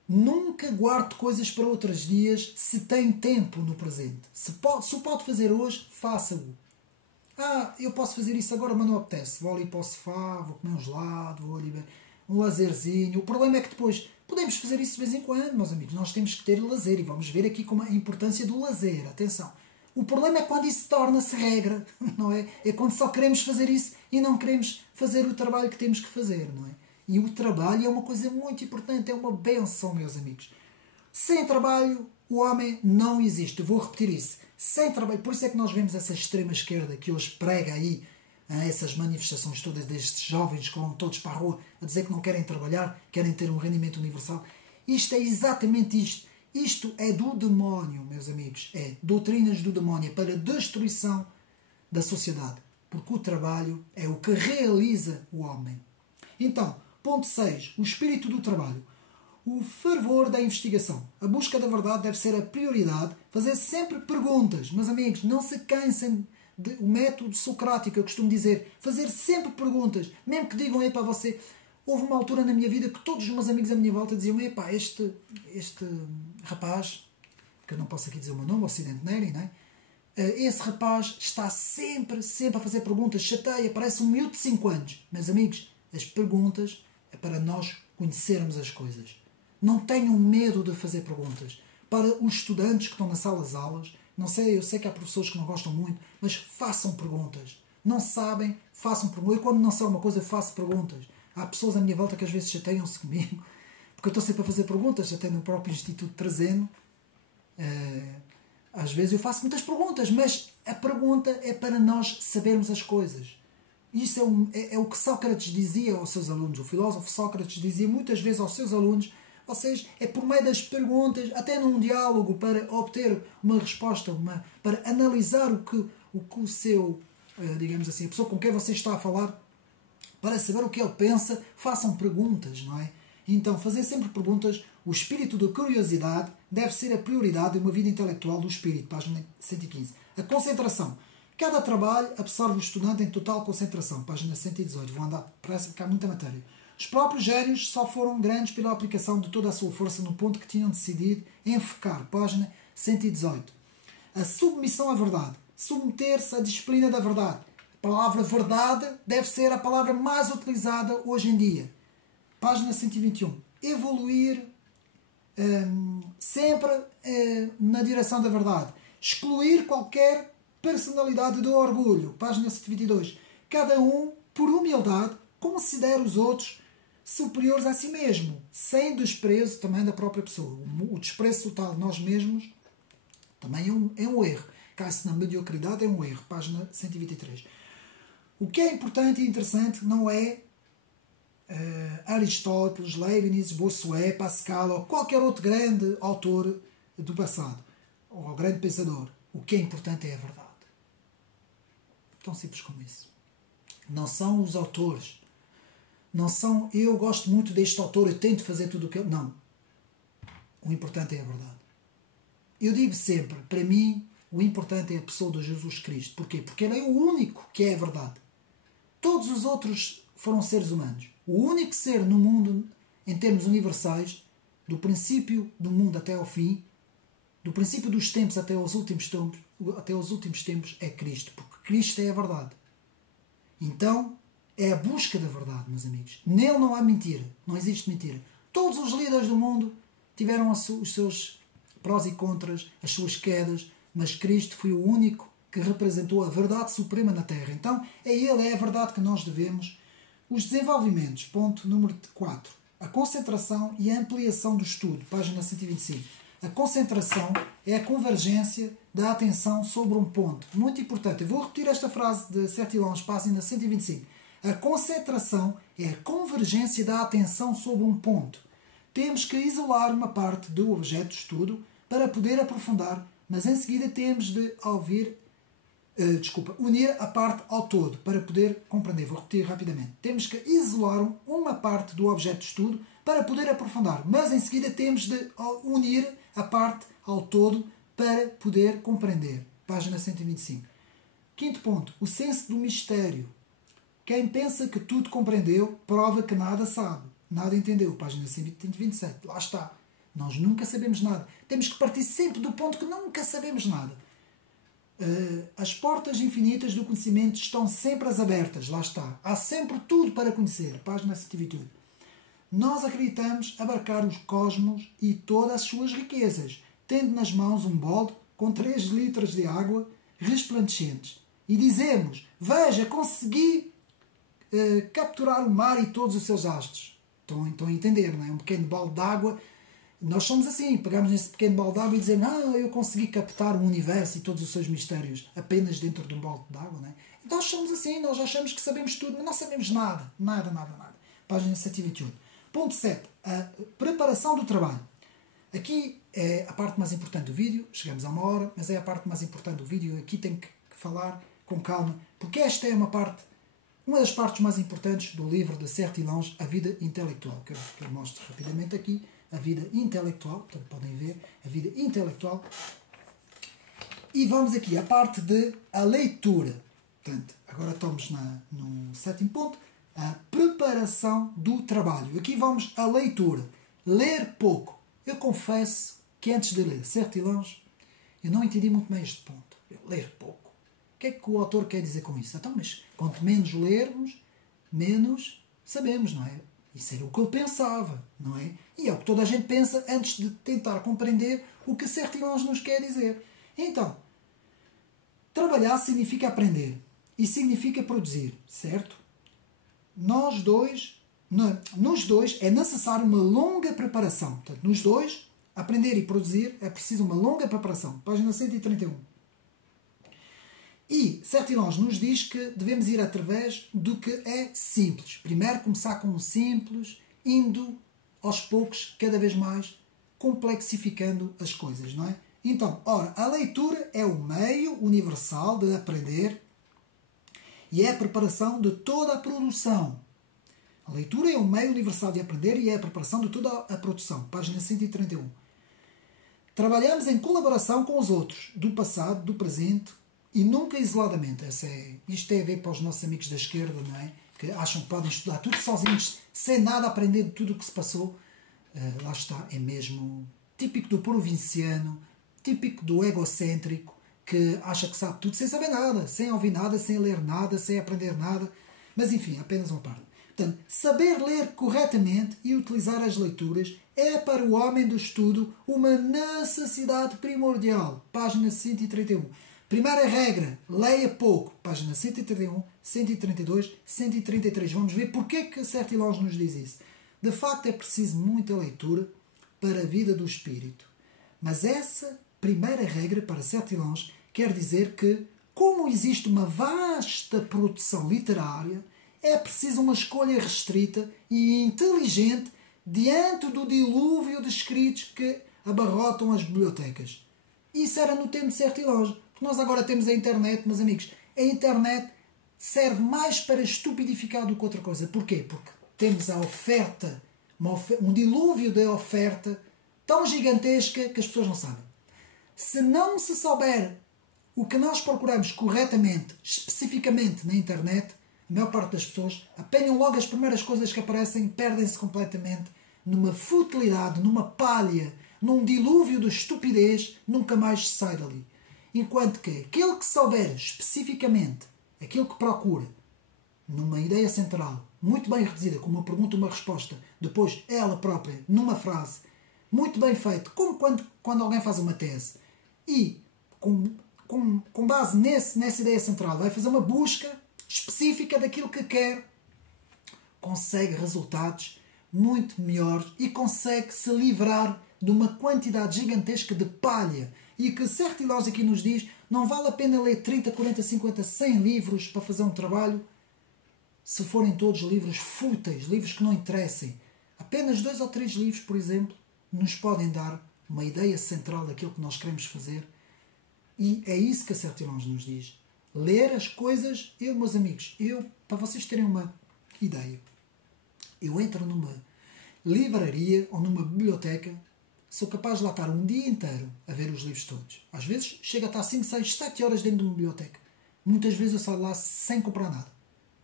Nunca guarde coisas para outros dias se tem tempo no presente. Se o pode fazer hoje, faça-o. Eu posso fazer isso agora, mas não apetece. Vou ali para o sofá, vou comer um gelado, vou ali um lazerzinho. O problema é que depois podemos fazer isso de vez em quando, meus amigos. Nós temos que ter lazer e vamos ver aqui como a importância do lazer. Atenção. O problema é quando isso torna-se regra, não é? É quando só queremos fazer isso e não queremos fazer o trabalho que temos que fazer, não é? E o trabalho é uma coisa muito importante, é uma benção, meus amigos. Sem trabalho, o homem não existe. Eu vou repetir isso. Sem trabalho, por isso é que nós vemos essa extrema-esquerda que hoje prega aí essas manifestações todas destes jovens que vão todos para a rua a dizer que não querem trabalhar, querem ter um rendimento universal. Isto é exatamente isto. Isto é do demónio, meus amigos. É doutrinas do demónio, é para a destruição da sociedade. Porque o trabalho é o que realiza o homem. Então, ponto 6. O espírito do trabalho. O fervor da investigação. A busca da verdade deve ser a prioridade. Fazer sempre perguntas. Meus amigos, não se cansem do método socrático, eu costumo dizer. Fazer sempre perguntas. Mesmo que digam aí para você... Houve uma altura na minha vida que todos os meus amigos à minha volta diziam: epá, este rapaz, que eu não posso aqui dizer o meu nome, o Ocidente Neri, não é? Esse rapaz está sempre a fazer perguntas, chateia, parece um miúdo de 5 anos. Meus amigos, as perguntas é para nós conhecermos as coisas. Não tenham medo de fazer perguntas. Para os estudantes que estão nas salas aulas, não sei, eu sei que há professores que não gostam muito, mas façam perguntas. Não sabem, façam perguntas. Eu, quando não sei uma coisa, eu faço perguntas. Há pessoas à minha volta que às vezes chateiam-se comigo, porque eu estou sempre a fazer perguntas, até no próprio Instituto Trazeno. Às vezes eu faço muitas perguntas, mas a pergunta é para nós sabermos as coisas. Isso é o que Sócrates dizia aos seus alunos. O filósofo Sócrates dizia muitas vezes aos seus alunos, ou seja, é por meio das perguntas, até num diálogo, para obter uma resposta, para analisar o que o seu, digamos assim, a pessoa com quem você está a falar, para saber o que ele pensa, façam perguntas, não é? Então, fazer sempre perguntas. O espírito da curiosidade deve ser a prioridade de uma vida intelectual do espírito. Página 115. A concentração. Cada trabalho absorve o estudante em total concentração. Página 118. Vou andar depressa porque há muita matéria. Os próprios gênios só foram grandes pela aplicação de toda a sua força no ponto que tinham decidido enfocar. Página 118. A submissão à verdade. Submeter-se à disciplina da verdade. A palavra verdade deve ser a palavra mais utilizada hoje em dia. Página 121. Evoluir sempre na direção da verdade. Excluir qualquer personalidade do orgulho. Página 122. Cada um, por humildade, considera os outros superiores a si mesmo, sem desprezo também da própria pessoa. O desprezo total de nós mesmos também é um erro. Cai-se na mediocridade, é um erro. Página 123. O que é importante e interessante não é Aristóteles, Leibniz, Bossuet, Pascal ou qualquer outro grande autor do passado, ou grande pensador. O que é importante é a verdade. Tão simples como isso. Não são os autores. Não são, eu gosto muito deste autor, eu tento fazer tudo o que eu... Não. O importante é a verdade. Eu digo sempre, para mim, o importante é a pessoa de Jesus Cristo. Porquê? Porque Ele é o único que é a verdade. Todos os outros foram seres humanos. O único ser no mundo, em termos universais, do princípio do mundo até ao fim, do princípio dos tempos até aos últimos tempos, é Cristo. Porque Cristo é a verdade. Então, é a busca da verdade, meus amigos. Nele não há mentira. Não existe mentira. Todos os líderes do mundo tiveram os seus prós e contras, as suas quedas, mas Cristo foi o único que representou a verdade suprema na Terra. Então, é Ele, é a verdade que nós devemos Os desenvolvimentos, ponto número 4. A concentração e a ampliação do estudo, página 125. A concentração é a convergência da atenção sobre um ponto. Muito importante. Eu vou repetir esta frase de Sertilhões, página 125. A concentração é a convergência da atenção sobre um ponto. Temos que isolar uma parte do objeto de estudo para poder aprofundar, mas em seguida temos de unir a parte ao todo para poder compreender. Vou repetir rapidamente. Temos que isolar uma parte do objeto de estudo para poder aprofundar, mas em seguida temos de unir a parte ao todo para poder compreender. Página 125. Quinto ponto. O senso do mistério. Quem pensa que tudo compreendeu, prova que nada sabe. Nada entendeu. Página 127. Lá está. Nós nunca sabemos nada. Temos que partir sempre do ponto que nunca sabemos nada. As portas infinitas do conhecimento estão sempre abertas. Lá está. Há sempre tudo para conhecer. Página 128. Nós acreditamos abarcar os cosmos e todas as suas riquezas, tendo nas mãos um balde com 3 litros de água resplandecentes. E dizemos, veja, consegui capturar o mar e todos os seus astros. Estão a entender, não é? Um pequeno balde de água. Nós somos assim, pegamos nesse pequeno balde de água e dizemos, eu consegui captar o universo e todos os seus mistérios apenas dentro de um balde de água, não é? Então nós somos assim, nós achamos que sabemos tudo, mas não sabemos nada. Nada. Página 128. Ponto 7. A preparação do trabalho. Aqui é a parte mais importante do vídeo. Chegamos a 1 hora, mas é a parte mais importante do vídeo. Aqui tenho que falar com calma, porque esta é uma das partes mais importantes do livro de Sertilhões, A Vida Intelectual. Que eu mostro rapidamente aqui. A vida intelectual. Portanto, podem ver a vida intelectual. E vamos aqui à parte de a leitura. Portanto, agora estamos no 7º ponto. A preparação do trabalho. Aqui vamos à leitura. Ler pouco. Eu confesso que antes de ler Sertilhões, eu não entendi muito bem este ponto. Ler pouco. O que é que o autor quer dizer com isso? Então, mas quanto menos lermos, menos sabemos, não é? Isso era o que eu pensava, não é? E é o que toda a gente pensa antes de tentar compreender o que Sertilhões nos quer dizer. Então, trabalhar significa aprender e significa produzir, certo? Nos dois é necessário uma longa preparação. Portanto, nos dois, aprender e produzir é preciso uma longa preparação. Página 131. E Sertilhões nos diz que devemos ir através do que é simples. Primeiro começar com o simples, indo aos poucos, cada vez mais, complexificando as coisas, não é? Então, a leitura é o meio universal de aprender e é a preparação de toda a produção. A leitura é o meio universal de aprender e é a preparação de toda a produção. Página 131. Trabalhamos em colaboração com os outros, do passado, do presente e nunca isoladamente. Isto tem a ver para os nossos amigos da esquerda, não é? Que acham que podem estudar tudo sozinhos, sem nada aprender de tudo o que se passou. Lá está, é mesmo típico do provinciano, típico do egocêntrico, que acha que sabe tudo sem saber nada, sem ouvir nada, sem ler nada, sem aprender nada. Mas enfim, apenas uma parte. Portanto, saber ler corretamente e utilizar as leituras é para o homem do estudo uma necessidade primordial. Página 131. Primeira regra, leia pouco. Página 131, 132, 133. Vamos ver porque que Sertilhões nos diz isso. De facto, é preciso muita leitura para a vida do espírito. Mas essa primeira regra para Sertilhões quer dizer que, como existe uma vasta produção literária, é preciso uma escolha restrita e inteligente diante do dilúvio de escritos que abarrotam as bibliotecas. Isso era no tempo de Sertilhões. Porque nós agora temos a internet, meus amigos. A internet serve mais para estupidificar do que outra coisa. Porquê? Porque temos a oferta, um dilúvio de oferta tão gigantesca que as pessoas não sabem. Se não se souber o que nós procuramos corretamente, especificamente na internet, a maior parte das pessoas apanham logo as primeiras coisas que aparecem, perdem-se completamente numa futilidade, numa palha, num dilúvio de estupidez, nunca mais se sai dali. Enquanto que aquele que souber especificamente aquilo que procura, numa ideia central, muito bem reduzida, com uma pergunta e uma resposta, depois ela própria, numa frase, muito bem feito, como quando alguém faz uma tese, e com base nessa ideia central, vai fazer uma busca específica daquilo que quer consegue resultados muito melhores e consegue se livrar de uma quantidade gigantesca de palha. E que Sertilhões aqui nos diz, não vale a pena ler 30, 40, 50, 100 livros para fazer um trabalho se forem todos livros fúteis, livros que não interessem. Apenas 2 ou 3 livros, por exemplo, nos podem dar uma ideia central daquilo que nós queremos fazer. E é isso que a Sertilhões nos diz. Ler as coisas, meus amigos, para vocês terem uma ideia, eu entro numa livraria ou numa biblioteca, sou capaz de lá estar um dia inteiro a ver os livros todos. Às vezes chega a estar 5, 6, 7 horas dentro de uma biblioteca. Muitas vezes eu saio lá sem comprar nada.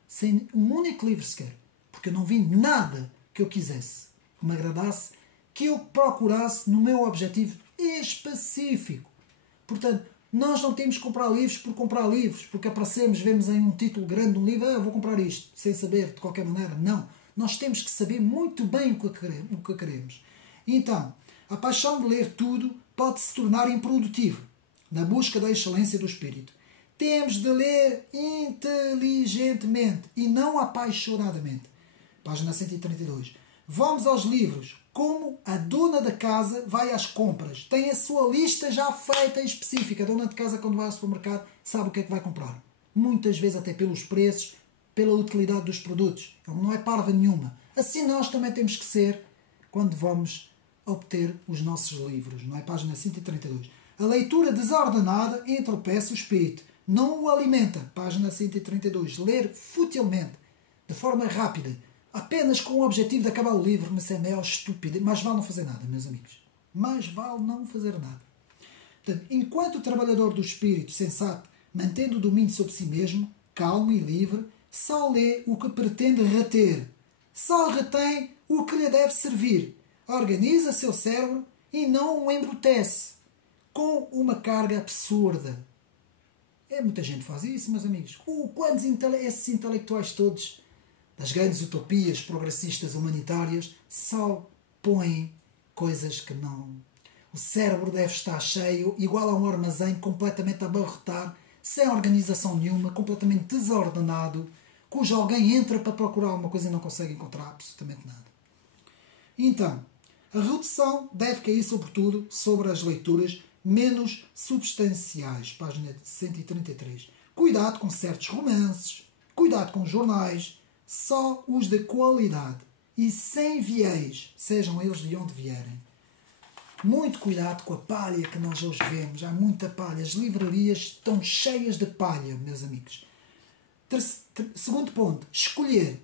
Sem um único livro sequer. Porque eu não vi nada que eu quisesse, que me agradasse, que eu procurasse no meu objetivo específico. Portanto, nós não temos que comprar livros por comprar livros, porque aparecemos, vemos em um título grande de um livro, vou comprar isto, sem saber de qualquer maneira. Não. Nós temos que saber muito bem o que queremos. Então, a paixão de ler tudo pode se tornar improdutivo, na busca da excelência do espírito. Temos de ler inteligentemente e não apaixonadamente. Página 132. Vamos aos livros. Como a dona da casa vai às compras. Tem a sua lista já feita e específica. A dona de casa, quando vai ao supermercado, sabe o que é que vai comprar. Muitas vezes até pelos preços, pela utilidade dos produtos. Ele não é parva nenhuma. Assim nós também temos que ser quando vamos obter os nossos livros. Não é? Página 132. A leitura desordenada entorpece o espírito. Não o alimenta. Página 132. Ler futilmente, de forma rápida, apenas com o objetivo de acabar o livro, mas é meio estúpido. Mais vale não fazer nada, meus amigos. Mais vale não fazer nada. Portanto, enquanto o trabalhador do espírito sensato, mantendo o domínio sobre si mesmo, calmo e livre, só lê o que pretende reter. Só retém o que lhe deve servir. Organiza seu cérebro e não o embrutece com uma carga absurda. Muita gente faz isso, meus amigos. Quantos esses intelectuais todos das grandes utopias progressistas humanitárias só põem coisas que não... O cérebro deve estar cheio, igual a um armazém completamente a abarrotar, sem organização nenhuma, completamente desordenado, cujo alguém entra para procurar alguma coisa e não consegue encontrar absolutamente nada. Então, a redução deve cair sobretudo sobre as leituras menos substanciais. Página 133. Cuidado com certos romances, cuidado com jornais, só os de qualidade e sem viés, sejam eles de onde vierem. Muito cuidado com a palha que nós hoje vemos. Há muita palha. As livrarias estão cheias de palha, meus amigos. Segundo ponto. Escolher.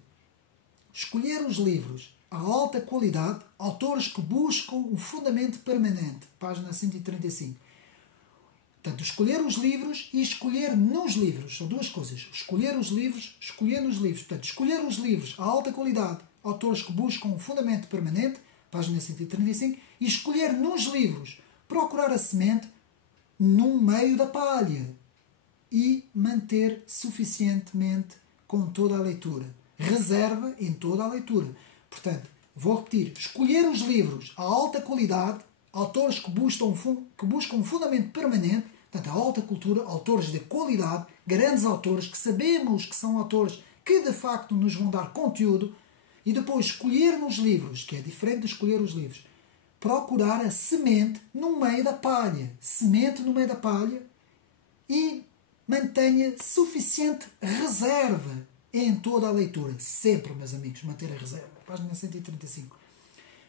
Escolher os livros a alta qualidade, autores que buscam um fundamento permanente. Página 135. Portanto, escolher os livros e escolher nos livros. São duas coisas. Escolher os livros, escolher nos livros. Portanto, escolher os livros a alta qualidade, autores que buscam um fundamento permanente. Página 135. E escolher nos livros, procurar a semente no meio da palha. E manter suficientemente com toda a leitura. Reserva em toda a leitura. Portanto, vou repetir. Escolher os livros a alta qualidade, autores que buscam um fundamento permanente, portanto, a alta cultura, autores de qualidade, grandes autores que sabemos que são autores que de facto nos vão dar conteúdo, e depois escolher nos livros, que é diferente de escolher os livros, procurar a semente no meio da palha. Semente no meio da palha e mantenha suficiente reserva em toda a leitura. Sempre, meus amigos, manter a reserva. Página 135.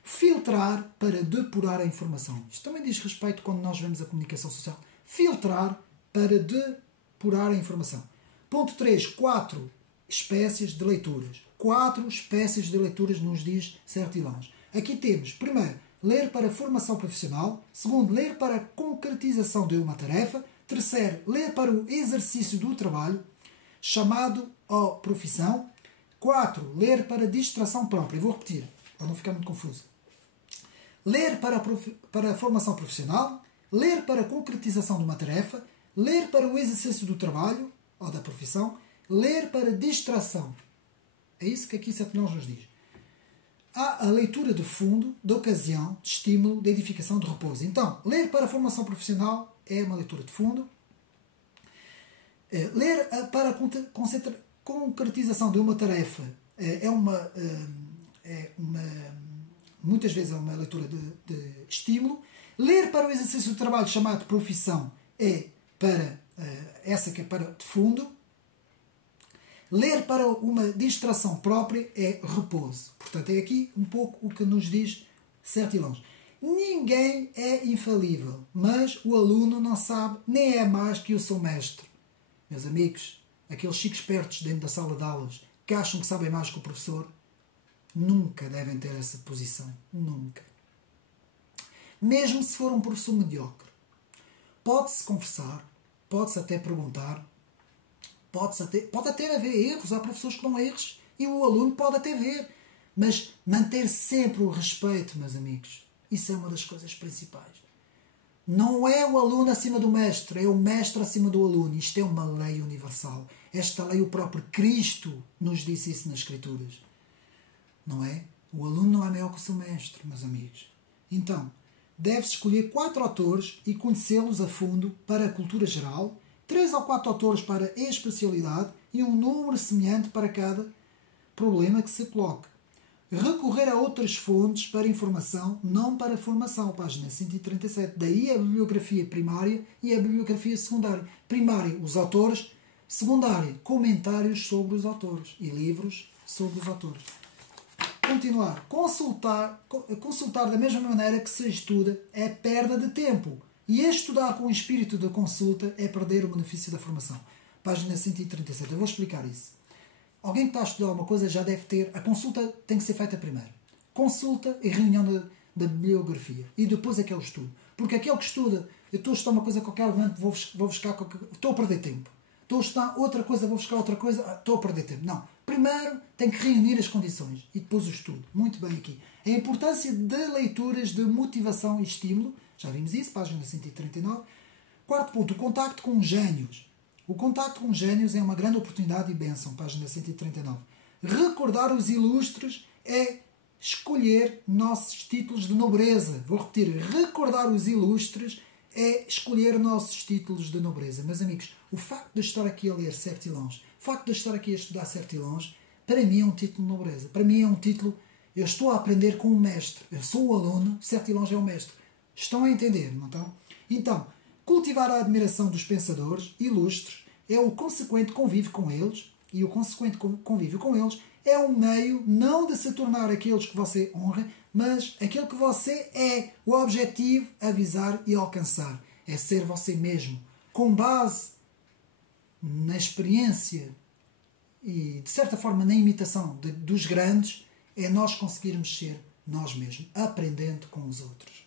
Filtrar para depurar a informação. Isto também diz respeito quando nós vemos a comunicação social. Filtrar para depurar a informação. Ponto 3. 4 espécies de leituras. 4 espécies de leituras nos diz Sertilhões. Aqui temos, primeiro, ler para formação profissional. Segundo, ler para a concretização de uma tarefa. Terceiro, ler para o exercício do trabalho, chamado a profissão. 4, ler para distração própria. Vou repetir, para não ficar muito confuso. Ler para a formação profissional, ler para a concretização de uma tarefa, ler para o exercício do trabalho, ou da profissão, ler para distração. É isso que aqui Sertilhões nos diz. Há a leitura de fundo, de ocasião, de estímulo, de edificação, de repouso. Então, ler para a formação profissional é uma leitura de fundo. Ler para a concretização de uma tarefa muitas vezes é uma leitura de estímulo. Ler para o exercício do trabalho chamado profissão é para essa que é para de fundo. Ler para uma distração própria é repouso. Portanto, é aqui um pouco o que nos diz Sertilhões. Ninguém é infalível, mas o aluno não sabe nem é mais que o seu mestre. Meus amigos, aqueles chicos espertos dentro da sala de aulas que acham que sabem mais que o professor, nunca devem ter essa posição. Nunca. Mesmo se for um professor mediocre. Pode-se conversar, pode-se até perguntar, pode até haver erros, há professores que não há erros e o aluno pode até ver. Mas manter sempre o respeito, meus amigos, isso é uma das coisas principais. Não é o aluno acima do mestre, é o mestre acima do aluno. Isto é uma lei universal. Esta lei o próprio Cristo nos disse isso nas Escrituras. Não é? O aluno não é maior que o seu mestre, meus amigos. Então, deve-se escolher 4 autores e conhecê-los a fundo para a cultura geral, 3 ou 4 autores para a especialidade e um número semelhante para cada problema que se coloque. Recorrer a outras fontes para informação, não para formação. Página 137. Daí a bibliografia primária e a bibliografia secundária. Primária, os autores. Secundária, comentários sobre os autores. E livros sobre os autores. Continuar. Consultar da mesma maneira que se estuda é perda de tempo. E estudar com o espírito da consulta é perder o benefício da formação. Página 137. Eu vou explicar isso. Alguém que está a estudar alguma coisa já deve ter... A consulta tem que ser feita primeiro. Consulta e reunião da bibliografia. E depois é que é o estudo. Porque aquele que estuda... Eu estou a estudar uma coisa qualquer, vou buscar qualquer... Estou a perder tempo. Estou a estudar outra coisa, vou buscar outra coisa... Estou a perder tempo. Não. Primeiro tem que reunir as condições. E depois o estudo. Muito bem aqui. A importância de leituras de motivação e estímulo. Já vimos isso. Página 139. Quarto ponto. O contacto com gênios. O contacto com gênios é uma grande oportunidade e bênção. Página 139. Recordar os ilustres é escolher nossos títulos de nobreza. Vou repetir. Recordar os ilustres é escolher nossos títulos de nobreza. Meus amigos, o facto de estar aqui a ler Sertilhões, o facto de estar aqui a estudar Sertilhões, para mim é um título de nobreza. Para mim é um título... Eu estou a aprender com um mestre. Eu sou o aluno, Sertilhões é o mestre. Estão a entender, não estão? Então... Cultivar a admiração dos pensadores ilustres é o consequente convívio com eles, e o consequente convívio com eles é um meio não de se tornar aqueles que você honra, mas aquele que você é. O objetivo, avisar e alcançar. É ser você mesmo. Com base na experiência e, de certa forma, na imitação dos grandes, é nós conseguirmos ser nós mesmos, aprendendo com os outros.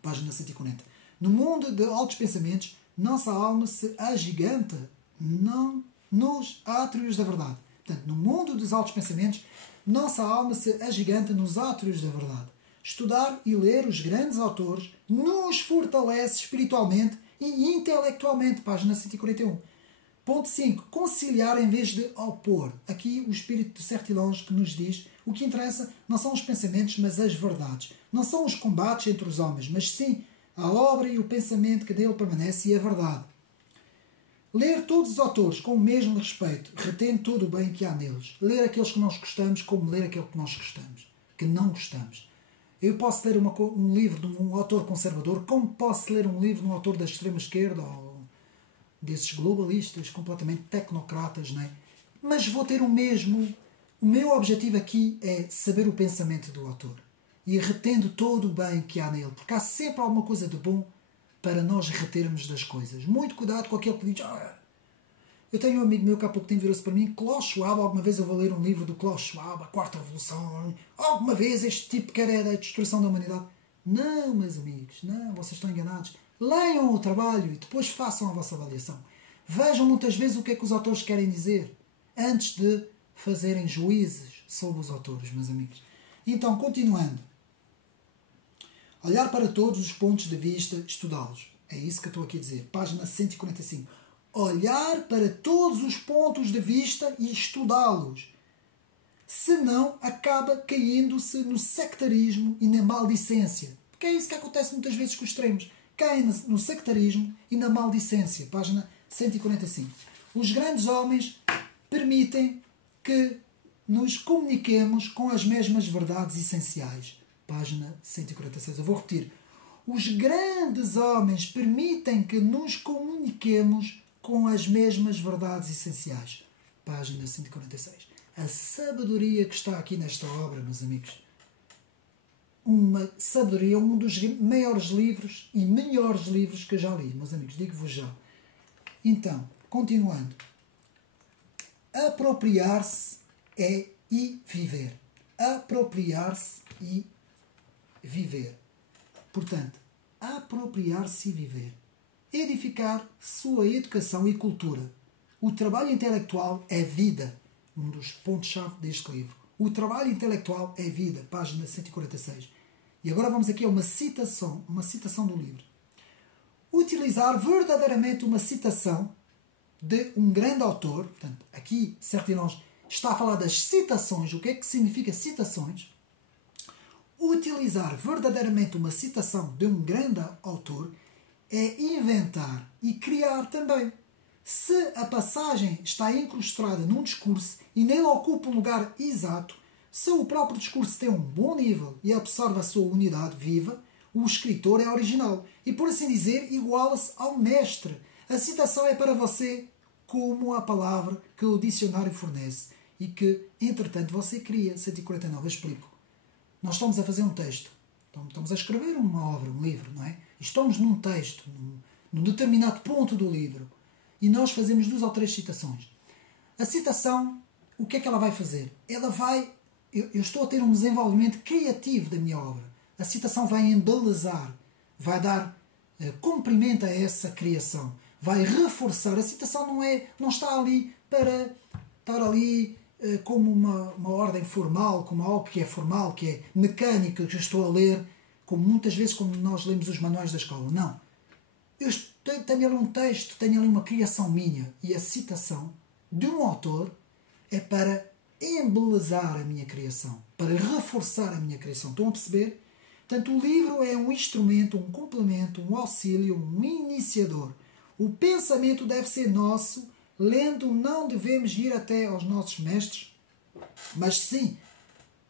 Página 140. No mundo de altos pensamentos, nossa alma se agiganta não nos átrios da verdade. Portanto, no mundo dos altos pensamentos, nossa alma se agiganta nos átrios da verdade. Estudar e ler os grandes autores nos fortalece espiritualmente e intelectualmente. Página 141. Ponto 5. Conciliar em vez de opor. Aqui o espírito de Sertilhões que nos diz o que interessa não são os pensamentos, mas as verdades. Não são os combates entre os homens, mas sim a obra e o pensamento que dele permanece e a verdade. Ler todos os autores com o mesmo respeito, retendo todo o bem que há neles. Ler aqueles que nós gostamos como ler aquele que nós gostamos, que não gostamos. Eu posso ler um livro de um autor conservador, como posso ler um livro de um autor da extrema-esquerda ou desses globalistas completamente tecnocratas, não é? Mas vou ter o mesmo... O meu objetivo aqui é saber o pensamento do autor. E retendo todo o bem que há nele. Porque há sempre alguma coisa de bom para nós retermos das coisas. Muito cuidado com aquele que diz... Eu tenho um amigo meu que há pouco tempo virou-se para mim. Klaus Schwab, alguma vez eu vou ler um livro do Klaus Schwab, A Quarta Revolução. Alguma vez este tipo quer a destruição da humanidade. Não, meus amigos. Não, vocês estão enganados. Leiam o trabalho e depois façam a vossa avaliação. Vejam muitas vezes o que é que os autores querem dizer. Antes de fazerem juízes sobre os autores, meus amigos. Então, continuando. Olhar para todos os pontos de vista, estudá-los. É isso que eu estou aqui a dizer. Página 145. Olhar para todos os pontos de vista e estudá-los. Senão, acaba caindo-se no sectarismo e na maldicência. Porque é isso que acontece muitas vezes com os extremos. Caem no sectarismo e na maldicência. Página 145. Os grandes homens permitem que nos comuniquemos com as mesmas verdades essenciais. Página 146. Eu vou repetir. Os grandes homens permitem que nos comuniquemos com as mesmas verdades essenciais. Página 146. A sabedoria que está aqui nesta obra, meus amigos. Uma sabedoria, um dos maiores livros e melhores livros que eu já li, meus amigos, digo-vos já. Então, continuando. Apropriar-se é e viver. Apropriar-se e viver. Portanto, apropriar-se e viver. Edificar sua educação e cultura. O trabalho intelectual é vida. Um dos pontos-chave deste livro. O trabalho intelectual é vida. Página 146. E agora vamos aqui a uma citação do livro. Utilizar verdadeiramente uma citação de um grande autor. Portanto, aqui, Sertilhões está a falar das citações. O que é que significa citações? Utilizar verdadeiramente uma citação de um grande autor é inventar e criar também. Se a passagem está incrustada num discurso e nele ocupa um lugar exato, se o próprio discurso tem um bom nível e absorve a sua unidade viva, o escritor é original e, por assim dizer, iguala-se ao mestre. A citação é para você como a palavra que o dicionário fornece e que, entretanto, você cria. 149, eu explico. Nós estamos a fazer um texto. Estamos a escrever uma obra, um livro, não é? Estamos num texto, num determinado ponto do livro. E nós fazemos 2 ou 3 citações. A citação, o que é que ela vai fazer? Ela vai... Eu estou a ter um desenvolvimento criativo da minha obra. A citação vai embelezar, vai dar comprimento a essa criação, vai reforçar. A citação não está ali para estar ali como uma ordem formal, como algo que é formal, que é mecânico, que eu estou a ler, como muitas vezes como nós lemos os manuais da escola. Não. Eu tenho ali um texto, tenho ali uma criação minha, e a citação de um autor é para embelezar a minha criação, para reforçar a minha criação. Estão a perceber? Portanto, o livro é um instrumento, um complemento, um auxílio, um iniciador. O pensamento deve ser nosso. Lendo, não devemos ir até aos nossos mestres, mas sim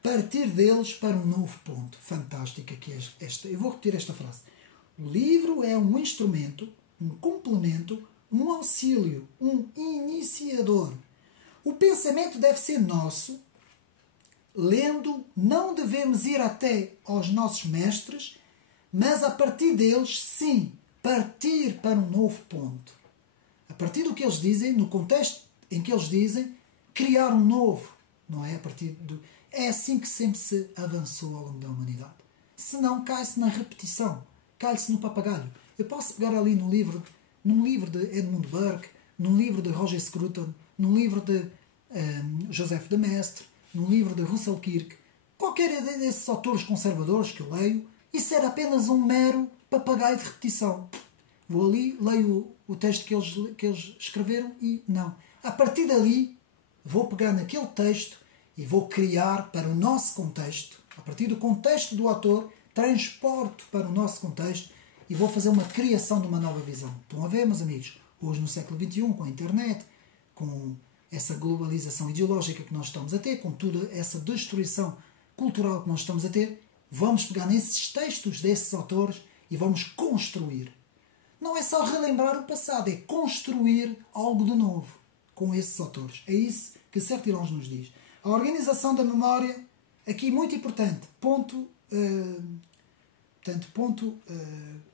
partir deles para um novo ponto. Fantástico aqui esta. Eu vou repetir esta frase. O livro é um instrumento, um complemento, um auxílio, um iniciador. O pensamento deve ser nosso. Lendo, não devemos ir até aos nossos mestres, mas a partir deles, sim, partir para um novo ponto. A partir do que eles dizem, no contexto em que eles dizem, criar um novo, não é? É assim que sempre se avançou ao longo da humanidade. Senão cai-se na repetição, cai-se no papagaio. Eu posso pegar ali num livro de Edmund Burke, num livro de Roger Scruton, num livro de Joseph de Maistre, num livro de Russell Kirk, qualquer desses autores conservadores que eu leio, isso era apenas um mero papagaio de repetição. Vou ali, leio o texto que eles escreveram e não. A partir dali, vou pegar naquele texto e vou criar para o nosso contexto. A partir do contexto do autor, transporto para o nosso contexto e vou fazer uma criação de uma nova visão. Estão a ver, meus amigos? Hoje, no século XXI, com a internet, com essa globalização ideológica que nós estamos a ter, com toda essa destruição cultural que nós estamos a ter, vamos pegar nesses textos desses autores e vamos construir. Não é só relembrar o passado, é construir algo de novo com esses autores. É isso que Sertilhões nos diz. A organização da memória, aqui muito importante, ponto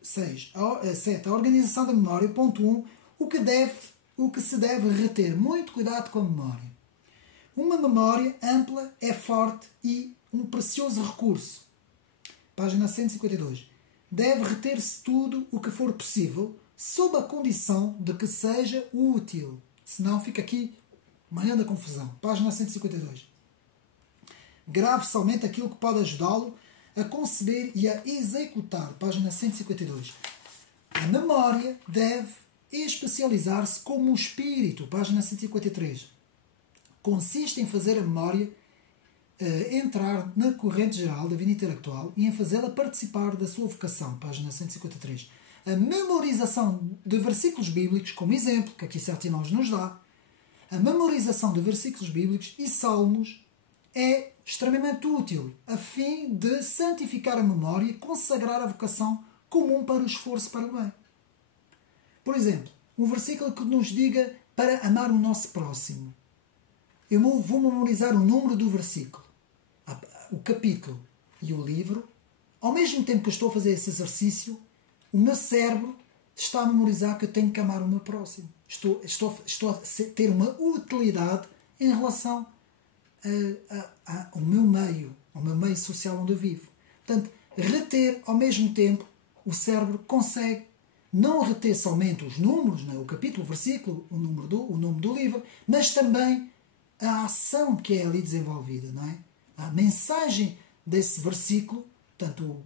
7. A organização da memória, ponto 1, o que se deve reter. Muito cuidado com a memória. Uma memória ampla é forte e um precioso recurso. Página 152. Deve reter-se tudo o que for possível, sob a condição de que seja útil. Senão fica aqui uma grande confusão. Página 152. Grave somente aquilo que pode ajudá-lo a conceber e a executar. Página 152. A memória deve especializar-se como o espírito. Página 153. Consiste em fazer a memória entrar na corrente geral da vida intelectual e em fazê-la participar da sua vocação. Página 153. A memorização de versículos bíblicos, como exemplo, que aqui Sertilhões nos dá, a memorização de versículos bíblicos e salmos é extremamente útil a fim de santificar a memória e consagrar a vocação comum para o esforço para o bem. Por exemplo, um versículo que nos diga para amar o nosso próximo. Eu vou memorizar o número do versículo, o capítulo e o livro. Ao mesmo tempo que eu estou a fazer esse exercício, o meu cérebro está a memorizar que eu tenho que amar o meu próximo. Estou a ter uma utilidade em relação ao meu meio social onde eu vivo. Portanto, reter ao mesmo tempo, o cérebro consegue não reter somente os números, não é? O capítulo, o versículo, o nome do livro, mas também a ação que é ali desenvolvida, não é? A mensagem desse versículo, portanto,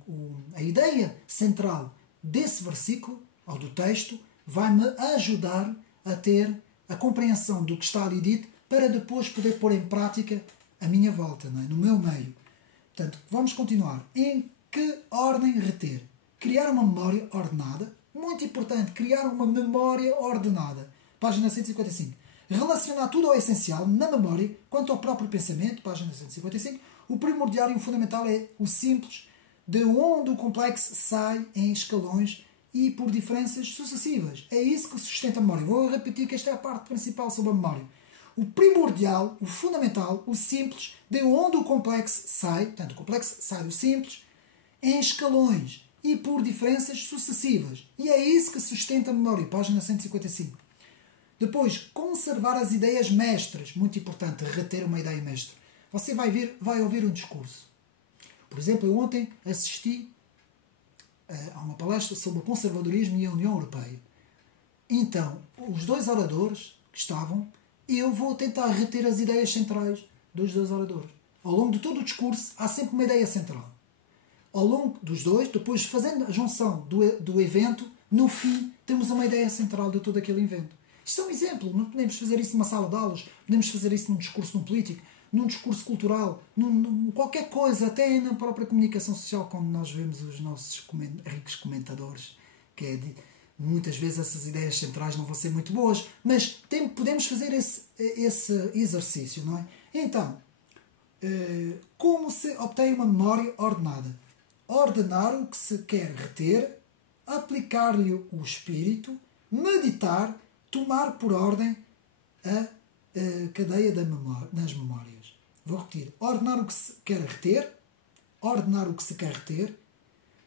a ideia central desse versículo, ou do texto, vai-me ajudar a ter a compreensão do que está ali dito para depois poder pôr em prática a minha volta, não é? No meu meio. Portanto, vamos continuar. Em que ordem reter? Criar uma memória ordenada. Muito importante, criar uma memória ordenada. Página 155. Relacionar tudo ao essencial na memória quanto ao próprio pensamento. Página 155. O primordial e o fundamental é o simples, de onde o complexo sai em escalões e por diferenças sucessivas. É isso que sustenta a memória. Vou repetir que esta é a parte principal sobre a memória. O primordial, o fundamental, o simples, de onde o complexo sai, portanto, o complexo sai do simples, em escalões e por diferenças sucessivas. E é isso que sustenta a memória. Página 155. Depois, conservar as ideias mestras. Muito importante, reter uma ideia mestra. Você vai ouvir um discurso. Por exemplo, eu ontem assisti a uma palestra sobre o conservadorismo e a União Europeia. Então, os dois oradores que estavam, eu vou tentar reter as ideias centrais dos dois oradores. Ao longo de todo o discurso, há sempre uma ideia central. Ao longo dos dois, depois fazendo a junção do evento, no fim, temos uma ideia central de todo aquele evento. Isto é um exemplo. Não podemos fazer isso numa sala de aulas, podemos fazer isso num discurso de um político, num discurso cultural, qualquer coisa, até na própria comunicação social, como nós vemos os nossos ricos comentadores, que é muitas vezes essas ideias centrais não vão ser muito boas, mas podemos fazer esse exercício, não é? Então, como se obtém uma memória ordenada? Ordenar o que se quer reter, aplicar-lhe o espírito, meditar, tomar por ordem a cadeia nas memórias. Vou repetir. Ordenar o que se quer reter, ordenar o que se quer reter,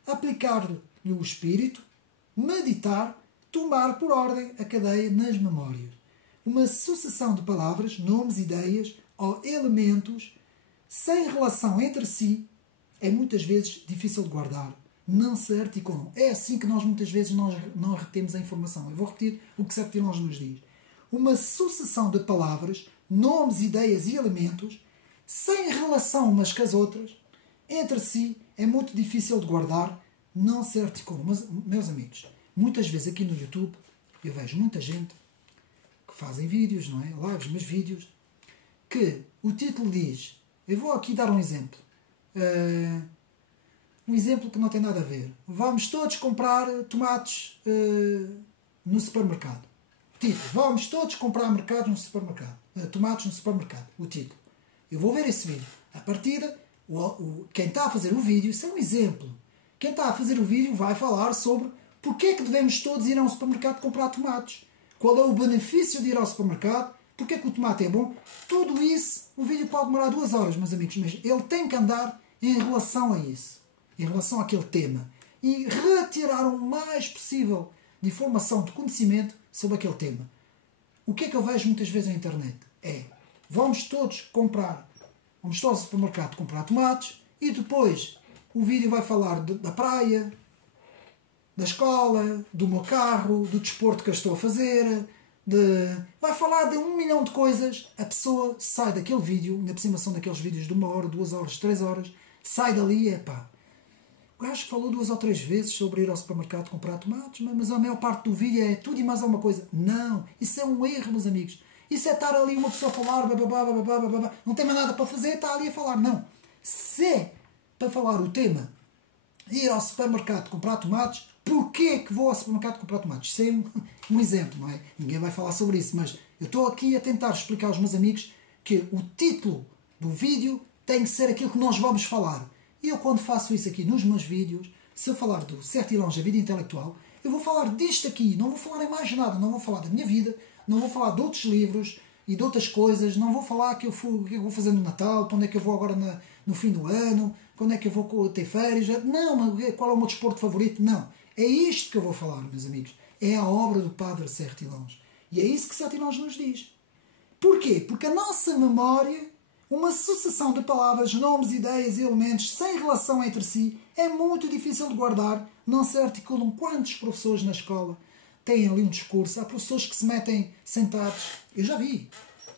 aplicar-lhe o espírito, meditar, tomar por ordem a cadeia nas memórias. Uma sucessão de palavras, nomes, ideias ou elementos sem relação entre si é muitas vezes difícil de guardar. Não se articulam. É assim que nós muitas vezes não retemos a informação. Eu vou repetir o que Septilonge nos diz. Uma sucessão de palavras, nomes, ideias e elementos sem relação umas com as outras, entre si, é muito difícil de guardar, não se articulam. Mas, meus amigos, muitas vezes aqui no YouTube eu vejo muita gente que fazem vídeos, não é? Lives, mas vídeos, que o título diz, eu vou aqui dar um exemplo. Um exemplo que não tem nada a ver. Vamos todos comprar tomates no supermercado. Título. Vamos todos comprar tomates no supermercado. O título. Eu vou ver esse vídeo. A partida, quem está a fazer o vídeo, isso é um exemplo. Quem está a fazer o vídeo vai falar sobre porque é que devemos todos ir ao supermercado comprar tomates. Qual é o benefício de ir ao supermercado? Porque é que o tomate é bom? Tudo isso, o vídeo pode demorar 2 horas, meus amigos, mas ele tem que andar em relação a isso. Em relação àquele tema. E retirar o mais possível de informação, de conhecimento sobre aquele tema. O que é que eu vejo muitas vezes na internet? Vamos todos ao supermercado comprar tomates e depois o vídeo vai falar da praia, da escola, do meu carro, do desporto que eu estou a fazer, vai falar de 1 milhão de coisas. A pessoa sai daquele vídeo, ainda por cima são daqueles vídeos de 1 hora, 2 horas, 3 horas, sai dali e o gajo falou 2 ou 3 vezes sobre ir ao supermercado comprar tomates, mas a maior parte do vídeo é tudo e mais alguma coisa. Não, isso é um erro, meus amigos. Isso é estar ali uma pessoa a falar, não tem mais nada para fazer, está ali a falar. Não. Se é para falar o tema, ir ao supermercado comprar tomates, porquê que vou ao supermercado comprar tomates? Isso é um exemplo, não é? Ninguém vai falar sobre isso, mas eu estou aqui a tentar explicar aos meus amigos que o título do vídeo tem que ser aquilo que nós vamos falar. E eu, quando faço isso aqui nos meus vídeos, se eu falar do Certo e Longe, a vida intelectual, eu vou falar disto aqui, não vou falar em mais nada, não vou falar da minha vida, não vou falar de outros livros e de outras coisas, não vou falar o que eu vou fazer no Natal, para onde é que eu vou agora no fim do ano, quando é que eu vou ter férias, não, mas qual é o meu desporto favorito, não. É isto que eu vou falar, meus amigos. É a obra do Padre Certo e Longe. E é isso que Certo e Longe nos diz. Porquê? Porque a nossa memória, uma sucessão de palavras, nomes, ideias e elementos sem relação entre si, é muito difícil de guardar, não se articulam. Quantos professores na escola têm ali um discurso? Há professores que se metem sentados, eu já vi,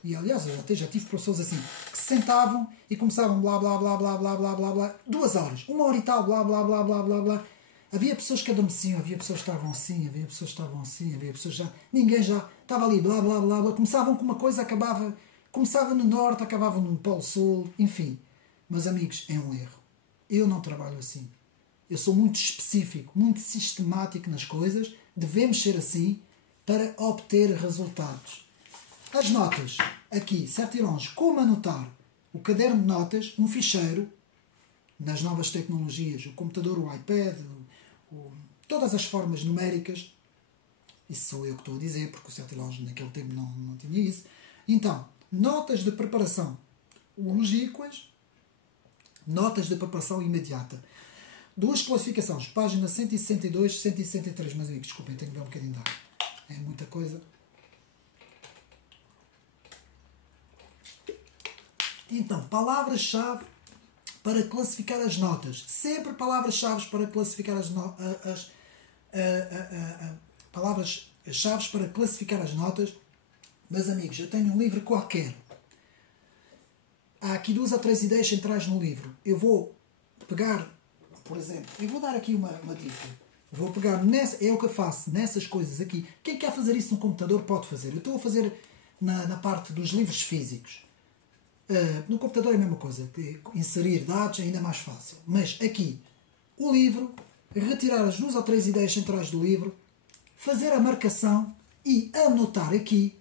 e aliás eu até já tive professores assim, que se sentavam e começavam blá blá blá blá blá blá blá blá, 2 horas, 1 hora e tal, blá blá blá blá blá blá. Havia pessoas que adormeciam, havia pessoas que estavam assim, havia pessoas que estavam assim, havia pessoas que já... Ninguém já estava ali, blá blá blá blá. Começavam com uma coisa, começava no norte, acabava no Polo Sul, enfim. Meus amigos, é um erro. Eu não trabalho assim. Eu sou muito específico, muito sistemático nas coisas. Devemos ser assim para obter resultados. As notas, aqui, Certo e Longe, como anotar? O caderno de notas, um ficheiro, nas novas tecnologias, o computador, o iPad, todas as formas numéricas, isso sou eu que estou a dizer, porque o Certo e Longe naquele tempo não tinha isso. Então, notas de preparação longínquas, notas de preparação imediata. 2 classificações, página 162 e 163, mas amigos, desculpem, tenho que ver um bocadinho de água. É muita coisa. Então, palavras-chave para classificar as notas. Sempre palavras-chave para classificar palavras-chave para classificar as notas. Meus amigos, eu tenho um livro qualquer. Há aqui 2 ou 3 ideias centrais no livro. Eu vou pegar, por exemplo, eu vou dar aqui uma dica. Vou pegar é o que eu faço nessas coisas aqui. Quem quer fazer isso no computador pode fazer. Eu estou a fazer na parte dos livros físicos. No computador é a mesma coisa. Inserir dados é ainda mais fácil. Mas aqui, o livro, retirar as 2 ou 3 ideias centrais do livro, fazer a marcação e anotar aqui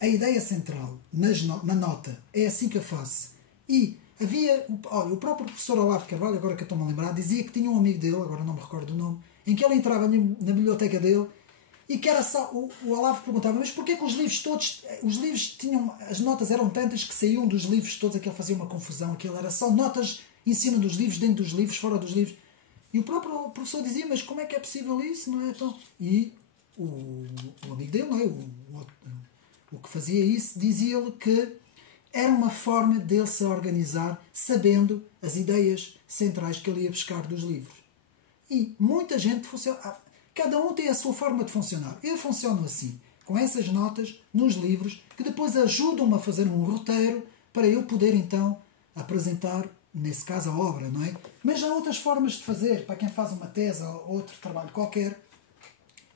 a ideia central na nota. É assim que eu faço. E havia, olha, o próprio professor Olavo Carvalho, agora que eu estou-me a lembrar, dizia que tinha um amigo dele, agora não me recordo o nome, em que ele entrava na biblioteca dele e que era só, o Olavo perguntava, mas porquê que os livros tinham, as notas eram tantas que saíam dos livros todos, aquilo fazia uma confusão, aquilo era só notas em cima dos livros, dentro dos livros, fora dos livros. E o próprio professor dizia, mas como é que é possível isso, não é? Então, e o amigo dele, não é? O que fazia isso, dizia-lhe que era uma forma dele se organizar, sabendo as ideias centrais que ele ia buscar dos livros. E muita gente funciona... Cada um tem a sua forma de funcionar. Eu funciono assim, com essas notas nos livros, que depois ajudam-me a fazer um roteiro para eu poder, então, apresentar, nesse caso, a obra, não é? Mas há outras formas de fazer. Para quem faz uma tese ou outro trabalho qualquer,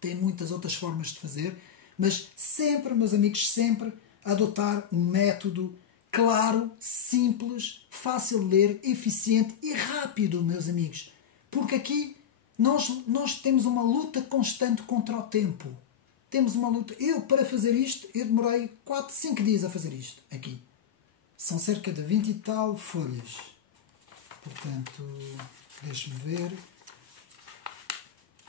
tem muitas outras formas de fazer. Mas sempre, meus amigos, sempre adotar um método claro, simples, fácil de ler, eficiente e rápido, meus amigos. Porque aqui nós temos uma luta constante contra o tempo. Temos uma luta. Eu, para fazer isto, eu demorei 4, 5 dias a fazer isto. Aqui. São cerca de 20 e tal folhas. Portanto, deixe-me ver.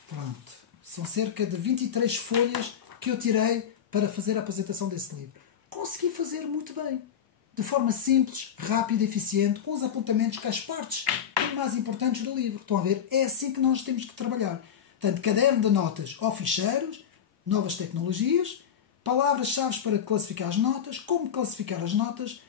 Pronto. São cerca de 23 folhas que eu tirei para fazer a apresentação desse livro. Consegui fazer muito bem. De forma simples, rápida, eficiente, com os apontamentos que as partes mais importantes do livro. Estão a ver? É assim que nós temos que trabalhar. Portanto, caderno de notas ou ficheiros, novas tecnologias, palavras-chave para classificar as notas, como classificar as notas,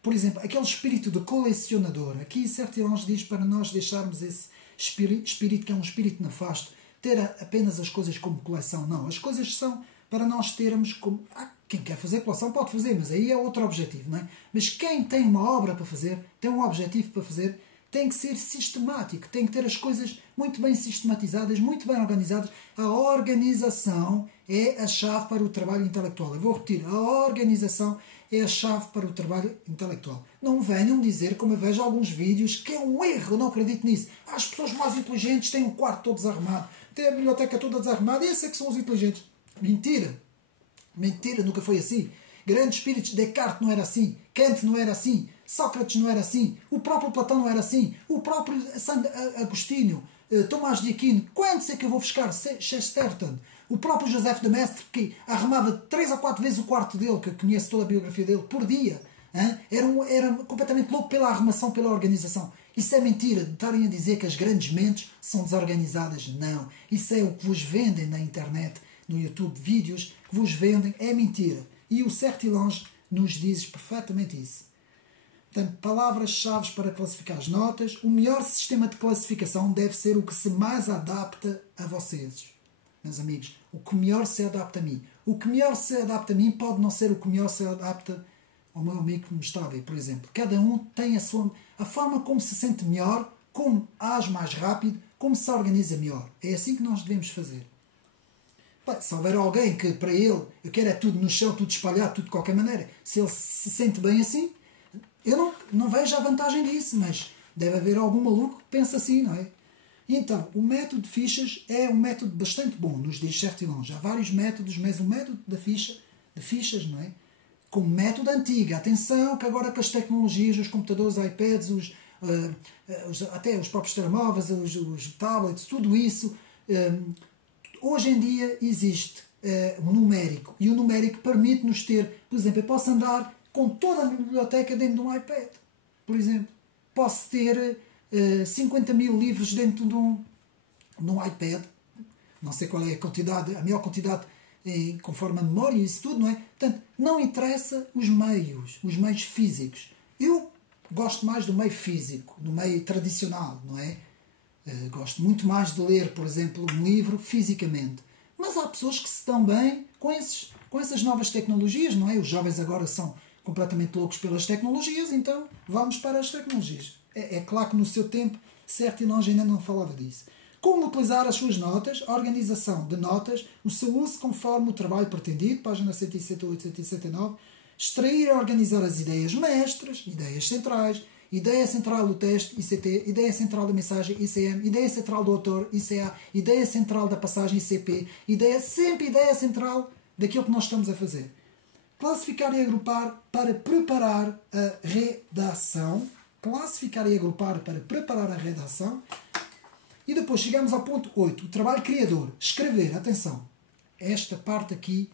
por exemplo, aquele espírito de colecionador. Aqui, Certo e Longe diz para nós deixarmos esse espírito que é um espírito nefasto, ter apenas as coisas como coleção. Não, as coisas são para nós termos como... Quem quer fazer coleção pode fazer, mas aí é outro objetivo, não é? Mas quem tem uma obra para fazer, tem um objetivo para fazer, tem que ser sistemático, tem que ter as coisas muito bem sistematizadas, muito bem organizadas. A organização é a chave para o trabalho intelectual. Eu vou repetir, a organização é a chave para o trabalho intelectual. Não venham dizer, como eu vejo alguns vídeos, que é um erro, eu não acredito nisso. As pessoas mais inteligentes têm um quarto todo desarrumado, têm a biblioteca toda desarrumada, esses é que são os inteligentes. Mentira! Mentira, nunca foi assim. Grandes espíritos, Descartes não era assim, Kant não era assim, Sócrates não era assim, o próprio Platão não era assim, o próprio Santo Agostinho, Tomás de Aquino, quantos é que eu vou buscar? Chesterton, o próprio José de Mestre, que arrumava 3 ou 4 vezes o quarto dele, que eu conheço toda a biografia dele, por dia. Era completamente louco pela arrumação, pela organização. Isso é mentira, de estarem a dizer que as grandes mentes são desorganizadas. Não. Isso é o que vos vendem na internet, no YouTube, vídeos que vos vendem. É mentira. E o Certo e Longe nos diz perfeitamente isso. Portanto, palavras-chave para classificar as notas. O melhor sistema de classificação deve ser o que se mais adapta a vocês, meus amigos. O que melhor se adapta a mim. O que melhor se adapta a mim pode não ser o que melhor se adapta ao meu amigo que me está a ver, por exemplo. Cada um tem a forma como se sente melhor, como age mais rápido, como se organiza melhor. É assim que nós devemos fazer. Se houver alguém que para ele, eu quero é tudo no chão, tudo espalhado, tudo de qualquer maneira, se ele se sente bem assim, eu não vejo a vantagem disso, mas deve haver algum maluco que pense assim, não é? Então, o método de fichas é um método bastante bom, nos diz Certo e Longe. Há vários métodos, mas o método de fichas, não é? Como método antigo. Atenção que agora com as tecnologias, os computadores, iPads, até os próprios telemóveis, os tablets, tudo isso, hoje em dia existe um numérico. E o numérico permite-nos ter, por exemplo, eu posso andar com toda a biblioteca dentro de um iPad, por exemplo. Posso ter 50 mil livros dentro de um iPad. Não sei qual é a maior quantidade conforme a memória e isso tudo, não é? Portanto, não interessa os meios físicos. Eu gosto mais do meio físico, do meio tradicional, não é? Gosto muito mais de ler, por exemplo, um livro fisicamente. Mas há pessoas que se dão bem com essas novas tecnologias, não é? Os jovens agora são completamente loucos pelas tecnologias, então vamos para as tecnologias. É claro que no seu tempo, Certo e Longe ainda não falava disso. Como utilizar as suas notas, a organização de notas, o seu uso conforme o trabalho pretendido, página 178 e 179, extrair e organizar as ideias mestras, ideias centrais, ideia central do texto, ICT, ideia central da mensagem, ICM, ideia central do autor, ICA, ideia central da passagem, ICP, sempre ideia central daquilo que nós estamos a fazer. Classificar e agrupar para preparar a redação. Classificar e agrupar para preparar a redação. E depois chegamos ao ponto 8, o trabalho criador. Escrever, atenção, esta parte aqui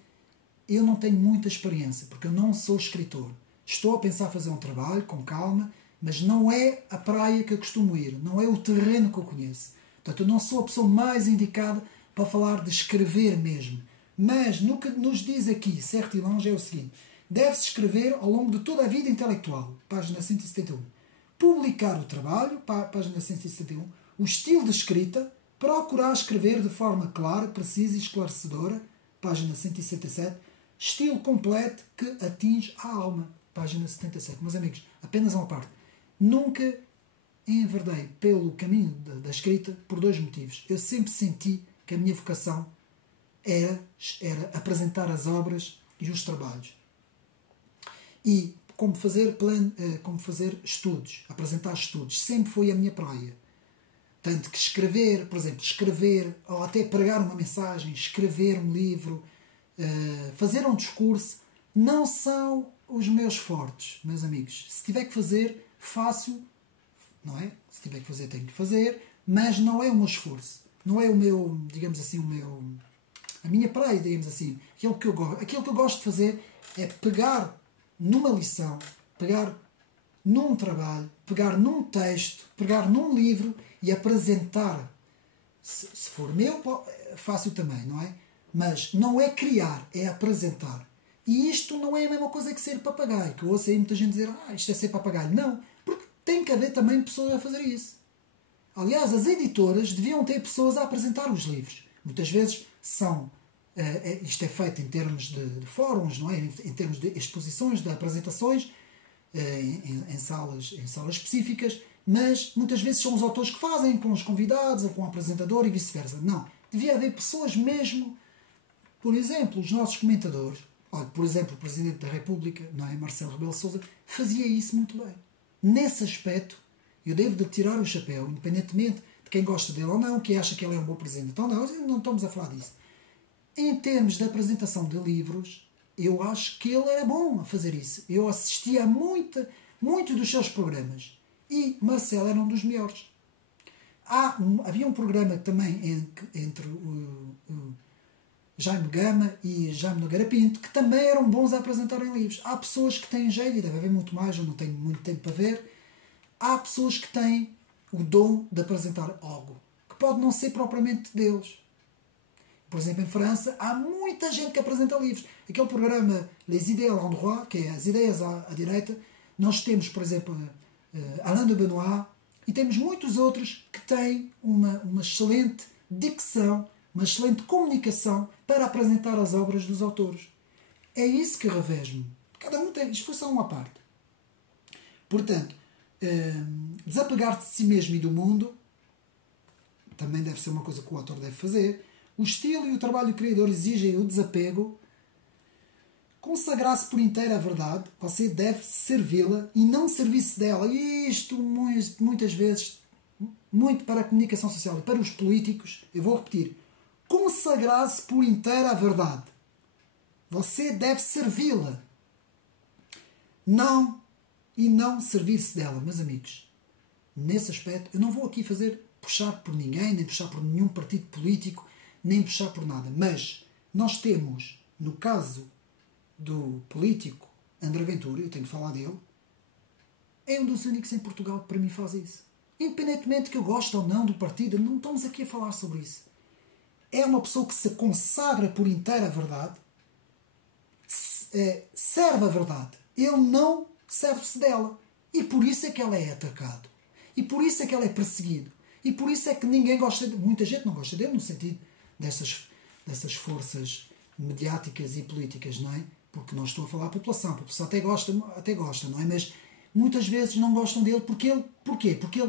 eu não tenho muita experiência, porque eu não sou escritor. Estou a pensar fazer um trabalho, com calma, mas não é a praia que eu costumo ir, não é o terreno que eu conheço. Portanto, eu não sou a pessoa mais indicada para falar de escrever mesmo. Mas, no que nos diz aqui, Certo e Longe, é o seguinte. Deve-se escrever ao longo de toda a vida intelectual, página 171. Publicar o trabalho, página 171. O estilo de escrita, procurar escrever de forma clara, precisa e esclarecedora, página 177. Estilo completo que atinge a alma, página 77. Meus amigos, apenas uma parte. Nunca enverdei pelo caminho da escrita por 2 motivos. Eu sempre senti que a minha vocação era apresentar as obras e os trabalhos. E como fazer estudos, apresentar estudos. Sempre foi a minha praia. Tanto que escrever, por exemplo, ou até pregar uma mensagem, escrever um livro, fazer um discurso, não são os meus fortes, meus amigos. Se tiver que fazer, faço, não é? Se tiver que fazer, tenho que fazer, mas não é o meu esforço. Não é o meu, digamos assim, a minha praia, digamos assim. Aquilo que eu gosto de fazer é pegar numa lição, pegar num trabalho, pegar num texto, pegar num livro e apresentar. Se for meu, faço também, não é? Mas não é criar, é apresentar. E isto não é a mesma coisa que ser papagaio, que eu ouço aí muita gente dizer, isto é ser papagaio. Não, porque tem que haver também pessoas a fazer isso. Aliás, as editoras deviam ter pessoas a apresentar os livros. Muitas vezes isto é feito em termos de fóruns, não é? Em termos de exposições, de apresentações, em salas específicas, mas muitas vezes são os autores que fazem com os convidados ou com o apresentador e vice-versa. Não. Devia haver pessoas mesmo, por exemplo, os nossos comentadores. Olha, por exemplo, o Presidente da República, não é? Marcelo Rebelo de Sousa, fazia isso muito bem. Nesse aspecto, eu devo de tirar o chapéu, independentemente de quem gosta dele ou não, que acha que ele é um bom Presidente. Então não estamos a falar disso. Em termos de apresentação de livros, eu acho que ele era bom a fazer isso. Eu assistia a muitos dos seus programas. E Marcel era um dos melhores. Havia um programa também entre o Jaime Gama e Jaime Nogueira Pinto, que também eram bons a apresentarem livros. Há pessoas que têm jeito, e deve haver muito mais, eu não tenho muito tempo para ver. Há pessoas que têm o dom de apresentar algo, que pode não ser propriamente deles. Por exemplo, em França, há muita gente que apresenta livros. Aquele programa Les Idées à l'endroit, que é as ideias à direita, nós temos, por exemplo, Alain de Benoit, e temos muitos outros que têm uma excelente dicção, uma excelente comunicação para apresentar as obras dos autores. É isso que reveste-me. Cada um tem, isto foi só uma parte. Portanto, desapegar-te de si mesmo e do mundo também deve ser uma coisa que o autor deve fazer. O estilo e o trabalho criador exigem o desapego. Consagrar-se por inteiro à verdade. Você deve servi-la e não servir-se dela. E isto, muitas vezes, muito para a comunicação social e para os políticos, eu vou repetir. Consagrar-se por inteiro à verdade. Você deve servi-la. Não servir-se dela, meus amigos. Nesse aspecto, eu não vou aqui puxar por ninguém, nem puxar por nenhum partido político, nem puxar por nada. Mas nós temos, no caso do político André Ventura, eu tenho que falar dele, é um dos únicos em Portugal que para mim faz isso. Independentemente de que eu goste ou não do partido, não estamos aqui a falar sobre isso. É uma pessoa que se consagra por inteira à verdade, serve a verdade. Ele não serve-se dela. E por isso é que ela é atacado. E por isso é que ela é perseguido. E por isso é que ninguém gosta dele. Muita gente não gosta dele no sentido dessas forças mediáticas e políticas, não é? Porque não estou a falar a população. A população até gosta, não é? Mas muitas vezes não gostam dele porquê? Porque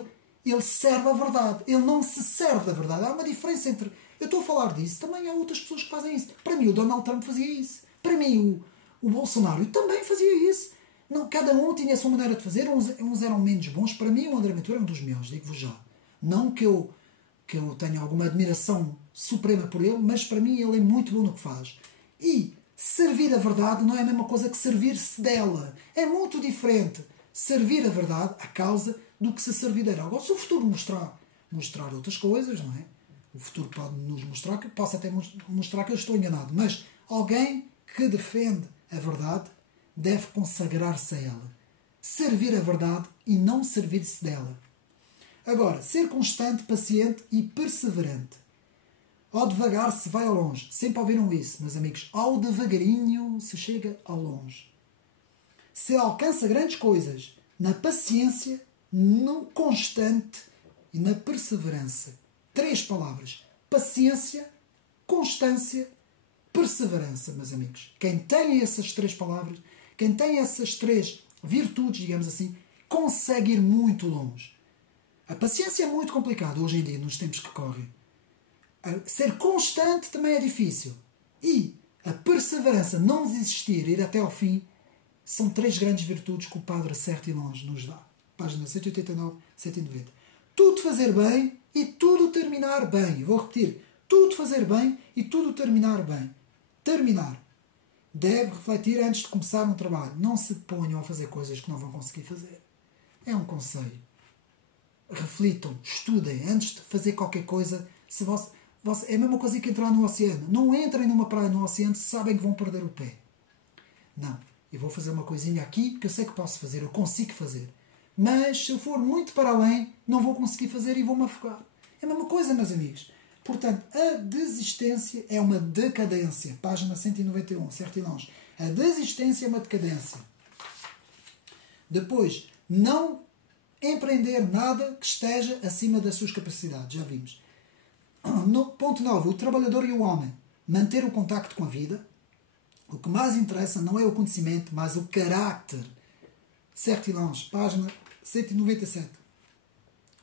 ele serve a verdade. Ele não se serve da verdade. Há uma diferença entre... Eu estou a falar disso. Também há outras pessoas que fazem isso. Para mim o Donald Trump fazia isso. Para mim o Bolsonaro também fazia isso. Não, cada um tinha a sua maneira de fazer. Uns eram menos bons. Para mim o André Ventura é um dos melhores. Digo-vos já. Não que eu tenha alguma admiração suprema por ele, mas para mim ele é muito bom no que faz. E servir a verdade não é a mesma coisa que servir-se dela. É muito diferente servir a verdade, a causa, do que se servir dela. Agora, se o futuro mostrar outras coisas, não é? O futuro pode nos mostrar, que posso até mostrar que eu estou enganado, mas alguém que defende a verdade deve consagrar-se a ela. Servir a verdade e não servir-se dela. Agora, ser constante, paciente e perseverante. Ao devagar se vai ao longe. Sempre ouviram isso, meus amigos. Ao devagarinho se chega ao longe. Se alcança grandes coisas na paciência, no constante e na perseverança. 3 palavras. Paciência, constância, perseverança, meus amigos. Quem tem essas 3 palavras, quem tem essas 3 virtudes, digamos assim, consegue ir muito longe. A paciência é muito complicada hoje em dia, nos tempos que correm. Ser constante também é difícil. E a perseverança, não desistir, ir até ao fim, são 3 grandes virtudes que o Padre Certo e Longe nos dá. Página 189, 190. Tudo fazer bem e tudo terminar bem. Vou repetir. Tudo fazer bem e tudo terminar bem. Terminar. Deve refletir antes de começar um trabalho. Não se ponham a fazer coisas que não vão conseguir fazer. É um conselho. Reflitam, estudem antes de fazer qualquer coisa. Se é a mesma coisa que entrar no oceano. Não entrem numa praia no oceano se sabem que vão perder o pé. Não. Eu vou fazer uma coisinha aqui que eu sei que posso fazer, eu consigo fazer. Mas se eu for muito para além, não vou conseguir fazer e vou-me afogar. É a mesma coisa, meus amigos. Portanto, a desistência é uma decadência. Página 191, certo e longe. A desistência é uma decadência. Depois, não empreender nada que esteja acima das suas capacidades. Já vimos. No ponto 9. O trabalhador e o homem. Manter o contacto com a vida. O que mais interessa não é o conhecimento, mas o caráter. Certo e longe. Página 197.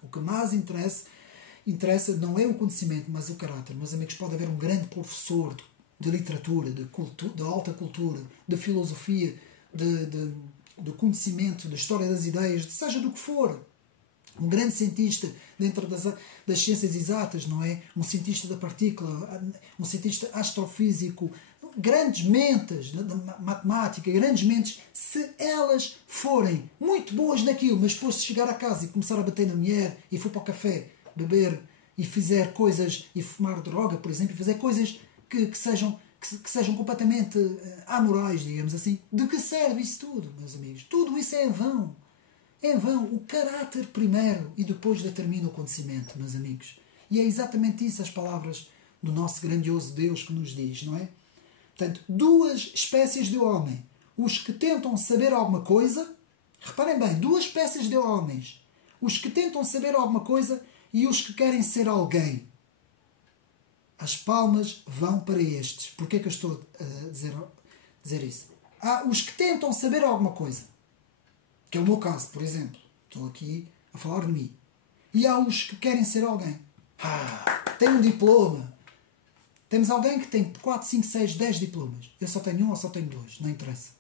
O que mais interessa não é o conhecimento, mas o caráter. Meus amigos, pode haver um grande professor de literatura, de alta cultura, de filosofia, de conhecimento, de história das ideias, seja do que for. Um grande cientista dentro das ciências exatas, não é? Um cientista da partícula, um cientista astrofísico. grandes mentes da matemática, grandes mentes, se elas forem muito boas naquilo, mas depois de chegar a casa e começar a bater na mulher e for para o café beber e fizer coisas e fumar droga, por exemplo, e fazer coisas que sejam completamente amorais, digamos assim, de que serve isso tudo, meus amigos? Tudo isso é em vão. É em vão. O caráter primeiro e depois determina o acontecimento, meus amigos. E é exatamente isso as palavras do nosso grandioso Deus que nos diz, não é? Portanto, duas espécies de homem. Os que tentam saber alguma coisa, reparem bem, duas espécies de homens. Os que tentam saber alguma coisa e os que querem ser alguém. As palmas vão para estes. Porquê que eu estou a dizer isso? Há os que tentam saber alguma coisa, que é o meu caso, por exemplo. Estou aqui a falar de mim. E há os que querem ser alguém. Tem um diploma. Temos alguém que tem 4, 5, 6, 10 diplomas. Eu só tenho um ou só tenho 2. Não interessa.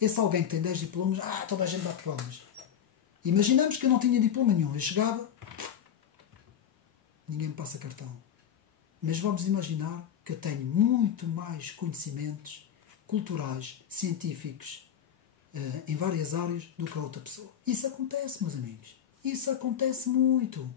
Esse alguém que tem 10 diplomas, toda a gente bate palmas. Imaginamos que eu não tinha diploma nenhum. Eu chegava, ninguém me passa cartão. Mas vamos imaginar que eu tenho muito mais conhecimentos culturais, científicos, em várias áreas do que a outra pessoa. Isso acontece, meus amigos. Isso acontece muito.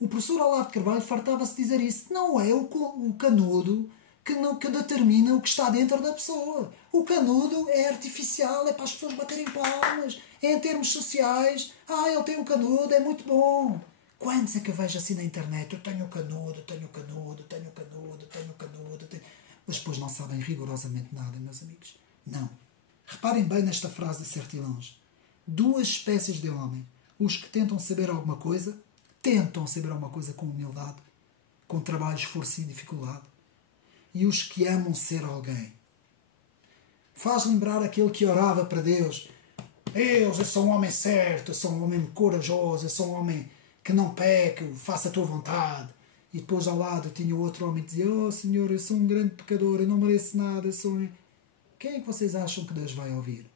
O professor Olavo de Carvalho fartava-se de dizer isso. Não é o canudo que determina o que está dentro da pessoa. O canudo é artificial, é para as pessoas baterem palmas, é em termos sociais. Ele tem um canudo, é muito bom. Quantos é que eu vejo assim na internet? Eu tenho um canudo, tenho um canudo, tenho um canudo, tenho um canudo. Mas depois não sabem rigorosamente nada, meus amigos. Não. Reparem bem nesta frase de Sertilões. Duas espécies de homem. Os que tentam saber alguma coisa com humildade, com trabalho, esforço e dificuldade. E os que amam ser alguém. Faz lembrar aquele que orava para Deus. Eu sou um homem certo, eu sou um homem corajoso, eu sou um homem que não peca, faça a tua vontade. E depois ao lado tinha outro homem que dizia: Senhor, eu sou um grande pecador, eu não mereço nada, eu sou... Quem é que vocês acham que Deus vai ouvir?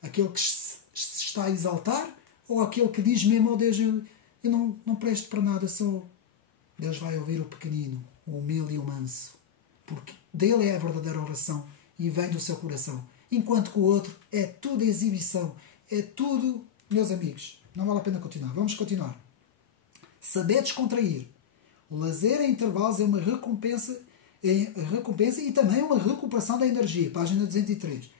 Aquele que se está a exaltar? Ou aquele que diz mesmo: Deus, eu não presto para nada, sou... Deus vai ouvir o pequenino, o humilde e o manso. Porque dele é a verdadeira oração e vem do seu coração. Enquanto que o outro é tudo exibição. É tudo... Meus amigos, não vale a pena continuar. Vamos continuar. Saber descontrair. O lazer em intervalos é uma recompensa e também uma recuperação da energia. Página 203.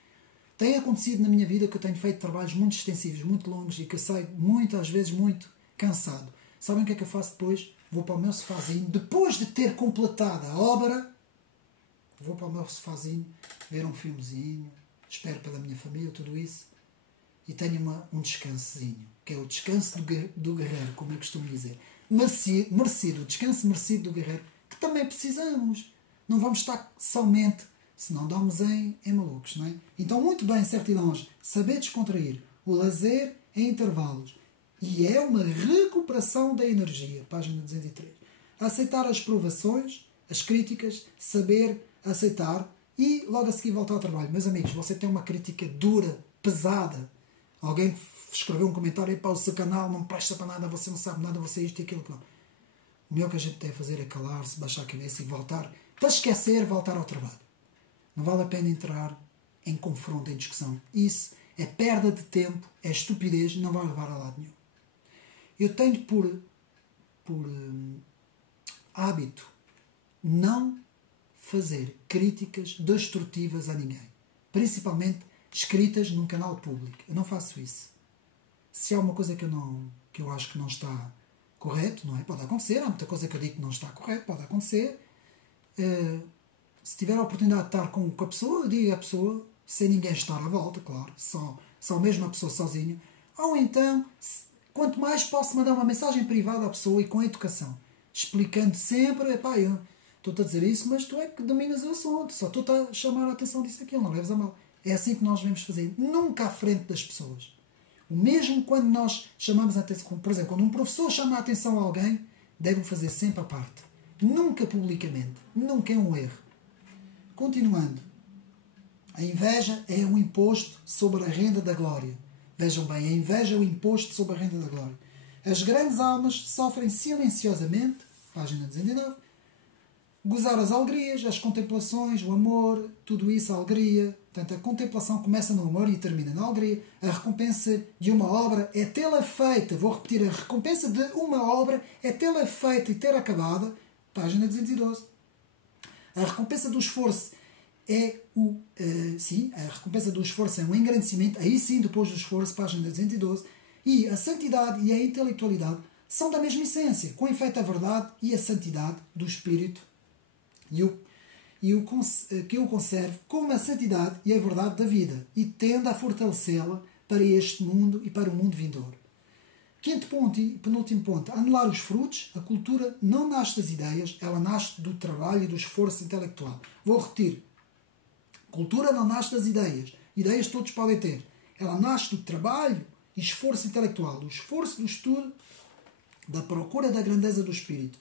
Tem acontecido na minha vida que eu tenho feito trabalhos muito extensivos, muito longos e que eu saio às vezes muito cansado. Sabem o que é que eu faço depois? Vou para o meu sofazinho. Depois de ter completado a obra, vou para o meu sofazinho ver um filmezinho, espero pela minha família, tudo isso, e tenho um descansozinho, que é o descanso do guerreiro, como eu costumo dizer. Merecido, o descanso merecido do guerreiro, que também precisamos. Não vamos estar somente, senão damos em malucos, não é? Então, muito bem, Sertilões, saber descontrair, o lazer em intervalos, e é uma recuperação da energia, página 203. Aceitar as provações, as críticas, saber aceitar e logo a seguir voltar ao trabalho. Meus amigos, você tem uma crítica dura, pesada, alguém escreveu um comentário: o seu canal não presta para nada, você não sabe nada, você isto e aquilo. Não. O melhor que a gente deve fazer é calar-se, baixar a cabeça e voltar, para esquecer, voltar ao trabalho. Não vale a pena entrar em confronto, em discussão. Isso é perda de tempo, é estupidez, não vai levar a lado nenhum. Eu tenho por hábito não fazer críticas destrutivas a ninguém. Principalmente escritas num canal público. Eu não faço isso. Se há uma coisa que eu acho que não está correto, não é? Pode acontecer. Há muita coisa que eu digo que não está correto, pode acontecer. Se tiver a oportunidade de estar com a pessoa, eu digo à pessoa, sem ninguém estar à volta, claro, só mesmo a pessoa sozinha. Ou então, quanto mais posso mandar uma mensagem privada à pessoa e com educação, explicando sempre: eu estou-te a dizer isso, mas tu é que dominas o assunto, só estou-te a chamar a atenção disso e daquilo, não leves a mal. É assim que nós devemos fazer, nunca à frente das pessoas. O mesmo quando nós chamamos a atenção, por exemplo, quando um professor chama a atenção a alguém, deve fazer sempre à parte. Nunca publicamente. Nunca é um erro. Continuando. A inveja é um imposto sobre a renda da glória. Vejam bem, a inveja é o imposto sobre a renda da glória. As grandes almas sofrem silenciosamente, página 19, gozar as alegrias, as contemplações, o amor, tudo isso, a alegria. Portanto, a contemplação começa no amor e termina na alegria. A recompensa de uma obra é tê-la feita. Vou repetir, a recompensa de uma obra é tê-la feita e ter acabada. Página 212. A recompensa do esforço é a recompensa do esforço é um engrandecimento. Aí sim, depois do esforço, página 212. E a santidade e a intelectualidade são da mesma essência. Com efeito, a verdade e a santidade do espírito que o conserve como a santidade e a verdade da vida e tende a fortalecê-la para este mundo e para o mundo vindouro. Quinto ponto e penúltimo ponto. Anular os frutos. A cultura não nasce das ideias, ela nasce do trabalho e do esforço intelectual. Vou repetir. Cultura não nasce das ideias. Ideias todos podem ter. Ela nasce do trabalho e esforço intelectual, do esforço do estudo, da procura da grandeza do espírito.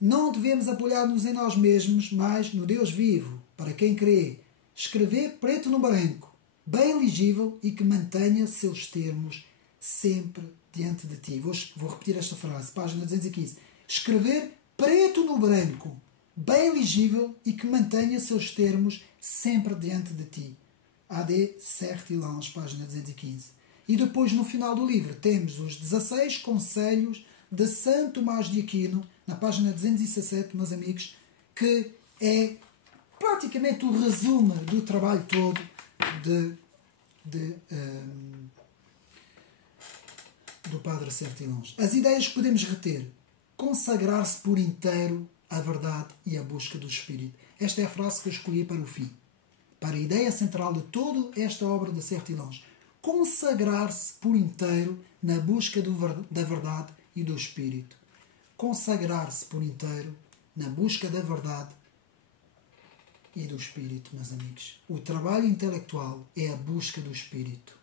Não devemos apoiar-nos em nós mesmos, mas no Deus vivo, para quem crê. Escrever preto no branco, bem legível e que mantenha seus termos sempre diante de ti. Vou repetir esta frase, página 215. Escrever preto no branco, bem legível e que mantenha seus termos sempre diante de ti. A.D. Sertilhans, página 215. E depois, no final do livro, temos os 16 conselhos de Santo Tomás de Aquino, na página 217, meus amigos, que é praticamente o resumo do trabalho todo do Padre Sertilhans. As ideias que podemos reter. Consagrar-se por inteiro à verdade e à busca do Espírito. Esta é a frase que eu escolhi para o fim. Para a ideia central de toda esta obra de Sertilhans. Consagrar-se por inteiro na busca da verdade e do Espírito. Consagrar-se por inteiro na busca da verdade e do Espírito, meus amigos. O trabalho intelectual é a busca do Espírito.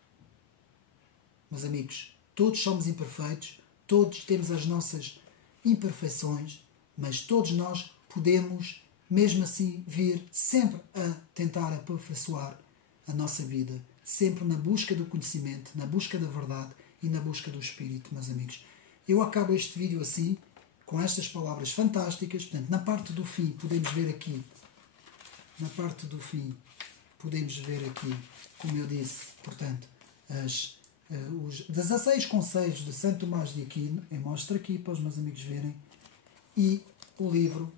Meus amigos, todos somos imperfeitos, todos temos as nossas imperfeições, mas todos nós podemos, mesmo assim, vir sempre a tentar aperfeiçoar a nossa vida, sempre na busca do conhecimento, na busca da verdade e na busca do Espírito, meus amigos. Eu acabo este vídeo assim, com estas palavras fantásticas. Portanto, na parte do fim, podemos ver aqui, como eu disse, portanto, os 16 conselhos de Santo Tomás de Aquino. Eu mostro aqui para os meus amigos verem. E o livro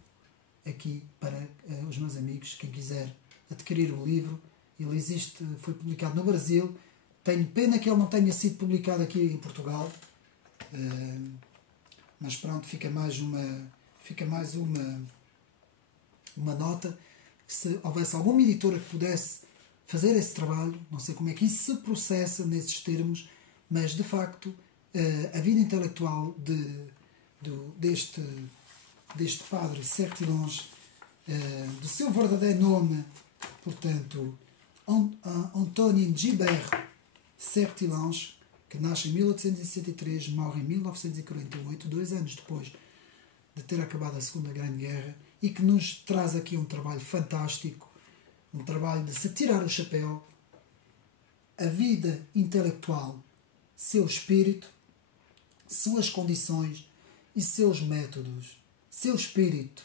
aqui para os meus amigos, quem quiser adquirir o livro. Ele existe, foi publicado no Brasil. Tenho pena que ele não tenha sido publicado aqui em Portugal. Mas pronto, fica mais uma nota. Se houvesse alguma editora que pudesse fazer esse trabalho, não sei como é que isso se processa nesses termos, mas de facto a vida intelectual deste padre Sertilhans, do seu verdadeiro nome, portanto, Antonin Gilbert Sertilhans, que nasce em 1863, morre em 1948, 2 anos depois de ter acabado a Segunda Grande Guerra, e que nos traz aqui um trabalho fantástico, um trabalho de se tirar o chapéu, a vida intelectual, seu espírito, suas condições e seus métodos. Seu espírito,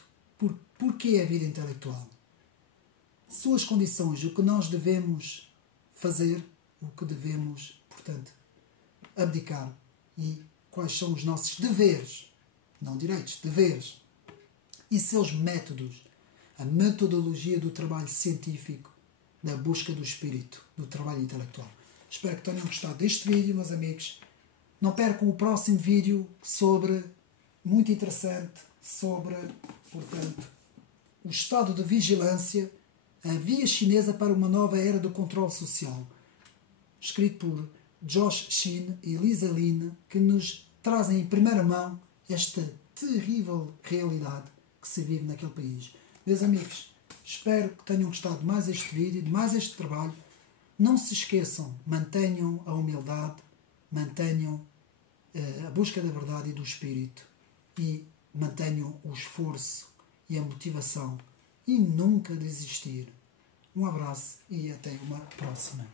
porquê a vida intelectual? Suas condições, o que nós devemos fazer, o que devemos, portanto, abdicar, e quais são os nossos deveres, não direitos, deveres, e seus métodos, a metodologia do trabalho científico, da busca do espírito, do trabalho intelectual. Espero que tenham gostado deste vídeo, meus amigos. Não percam o próximo vídeo muito interessante, sobre, portanto, o estado de vigilância, a via chinesa para uma nova era do controle social, escrito por Josh Shin e Lisa Lin, que nos trazem em primeira mão esta terrível realidade que se vive naquele país. Meus amigos, espero que tenham gostado de mais este vídeo, de mais este trabalho. Não se esqueçam, mantenham a humildade, mantenham a busca da verdade e do Espírito, e mantenham o esforço e a motivação, e nunca desistir. Um abraço e até uma próxima.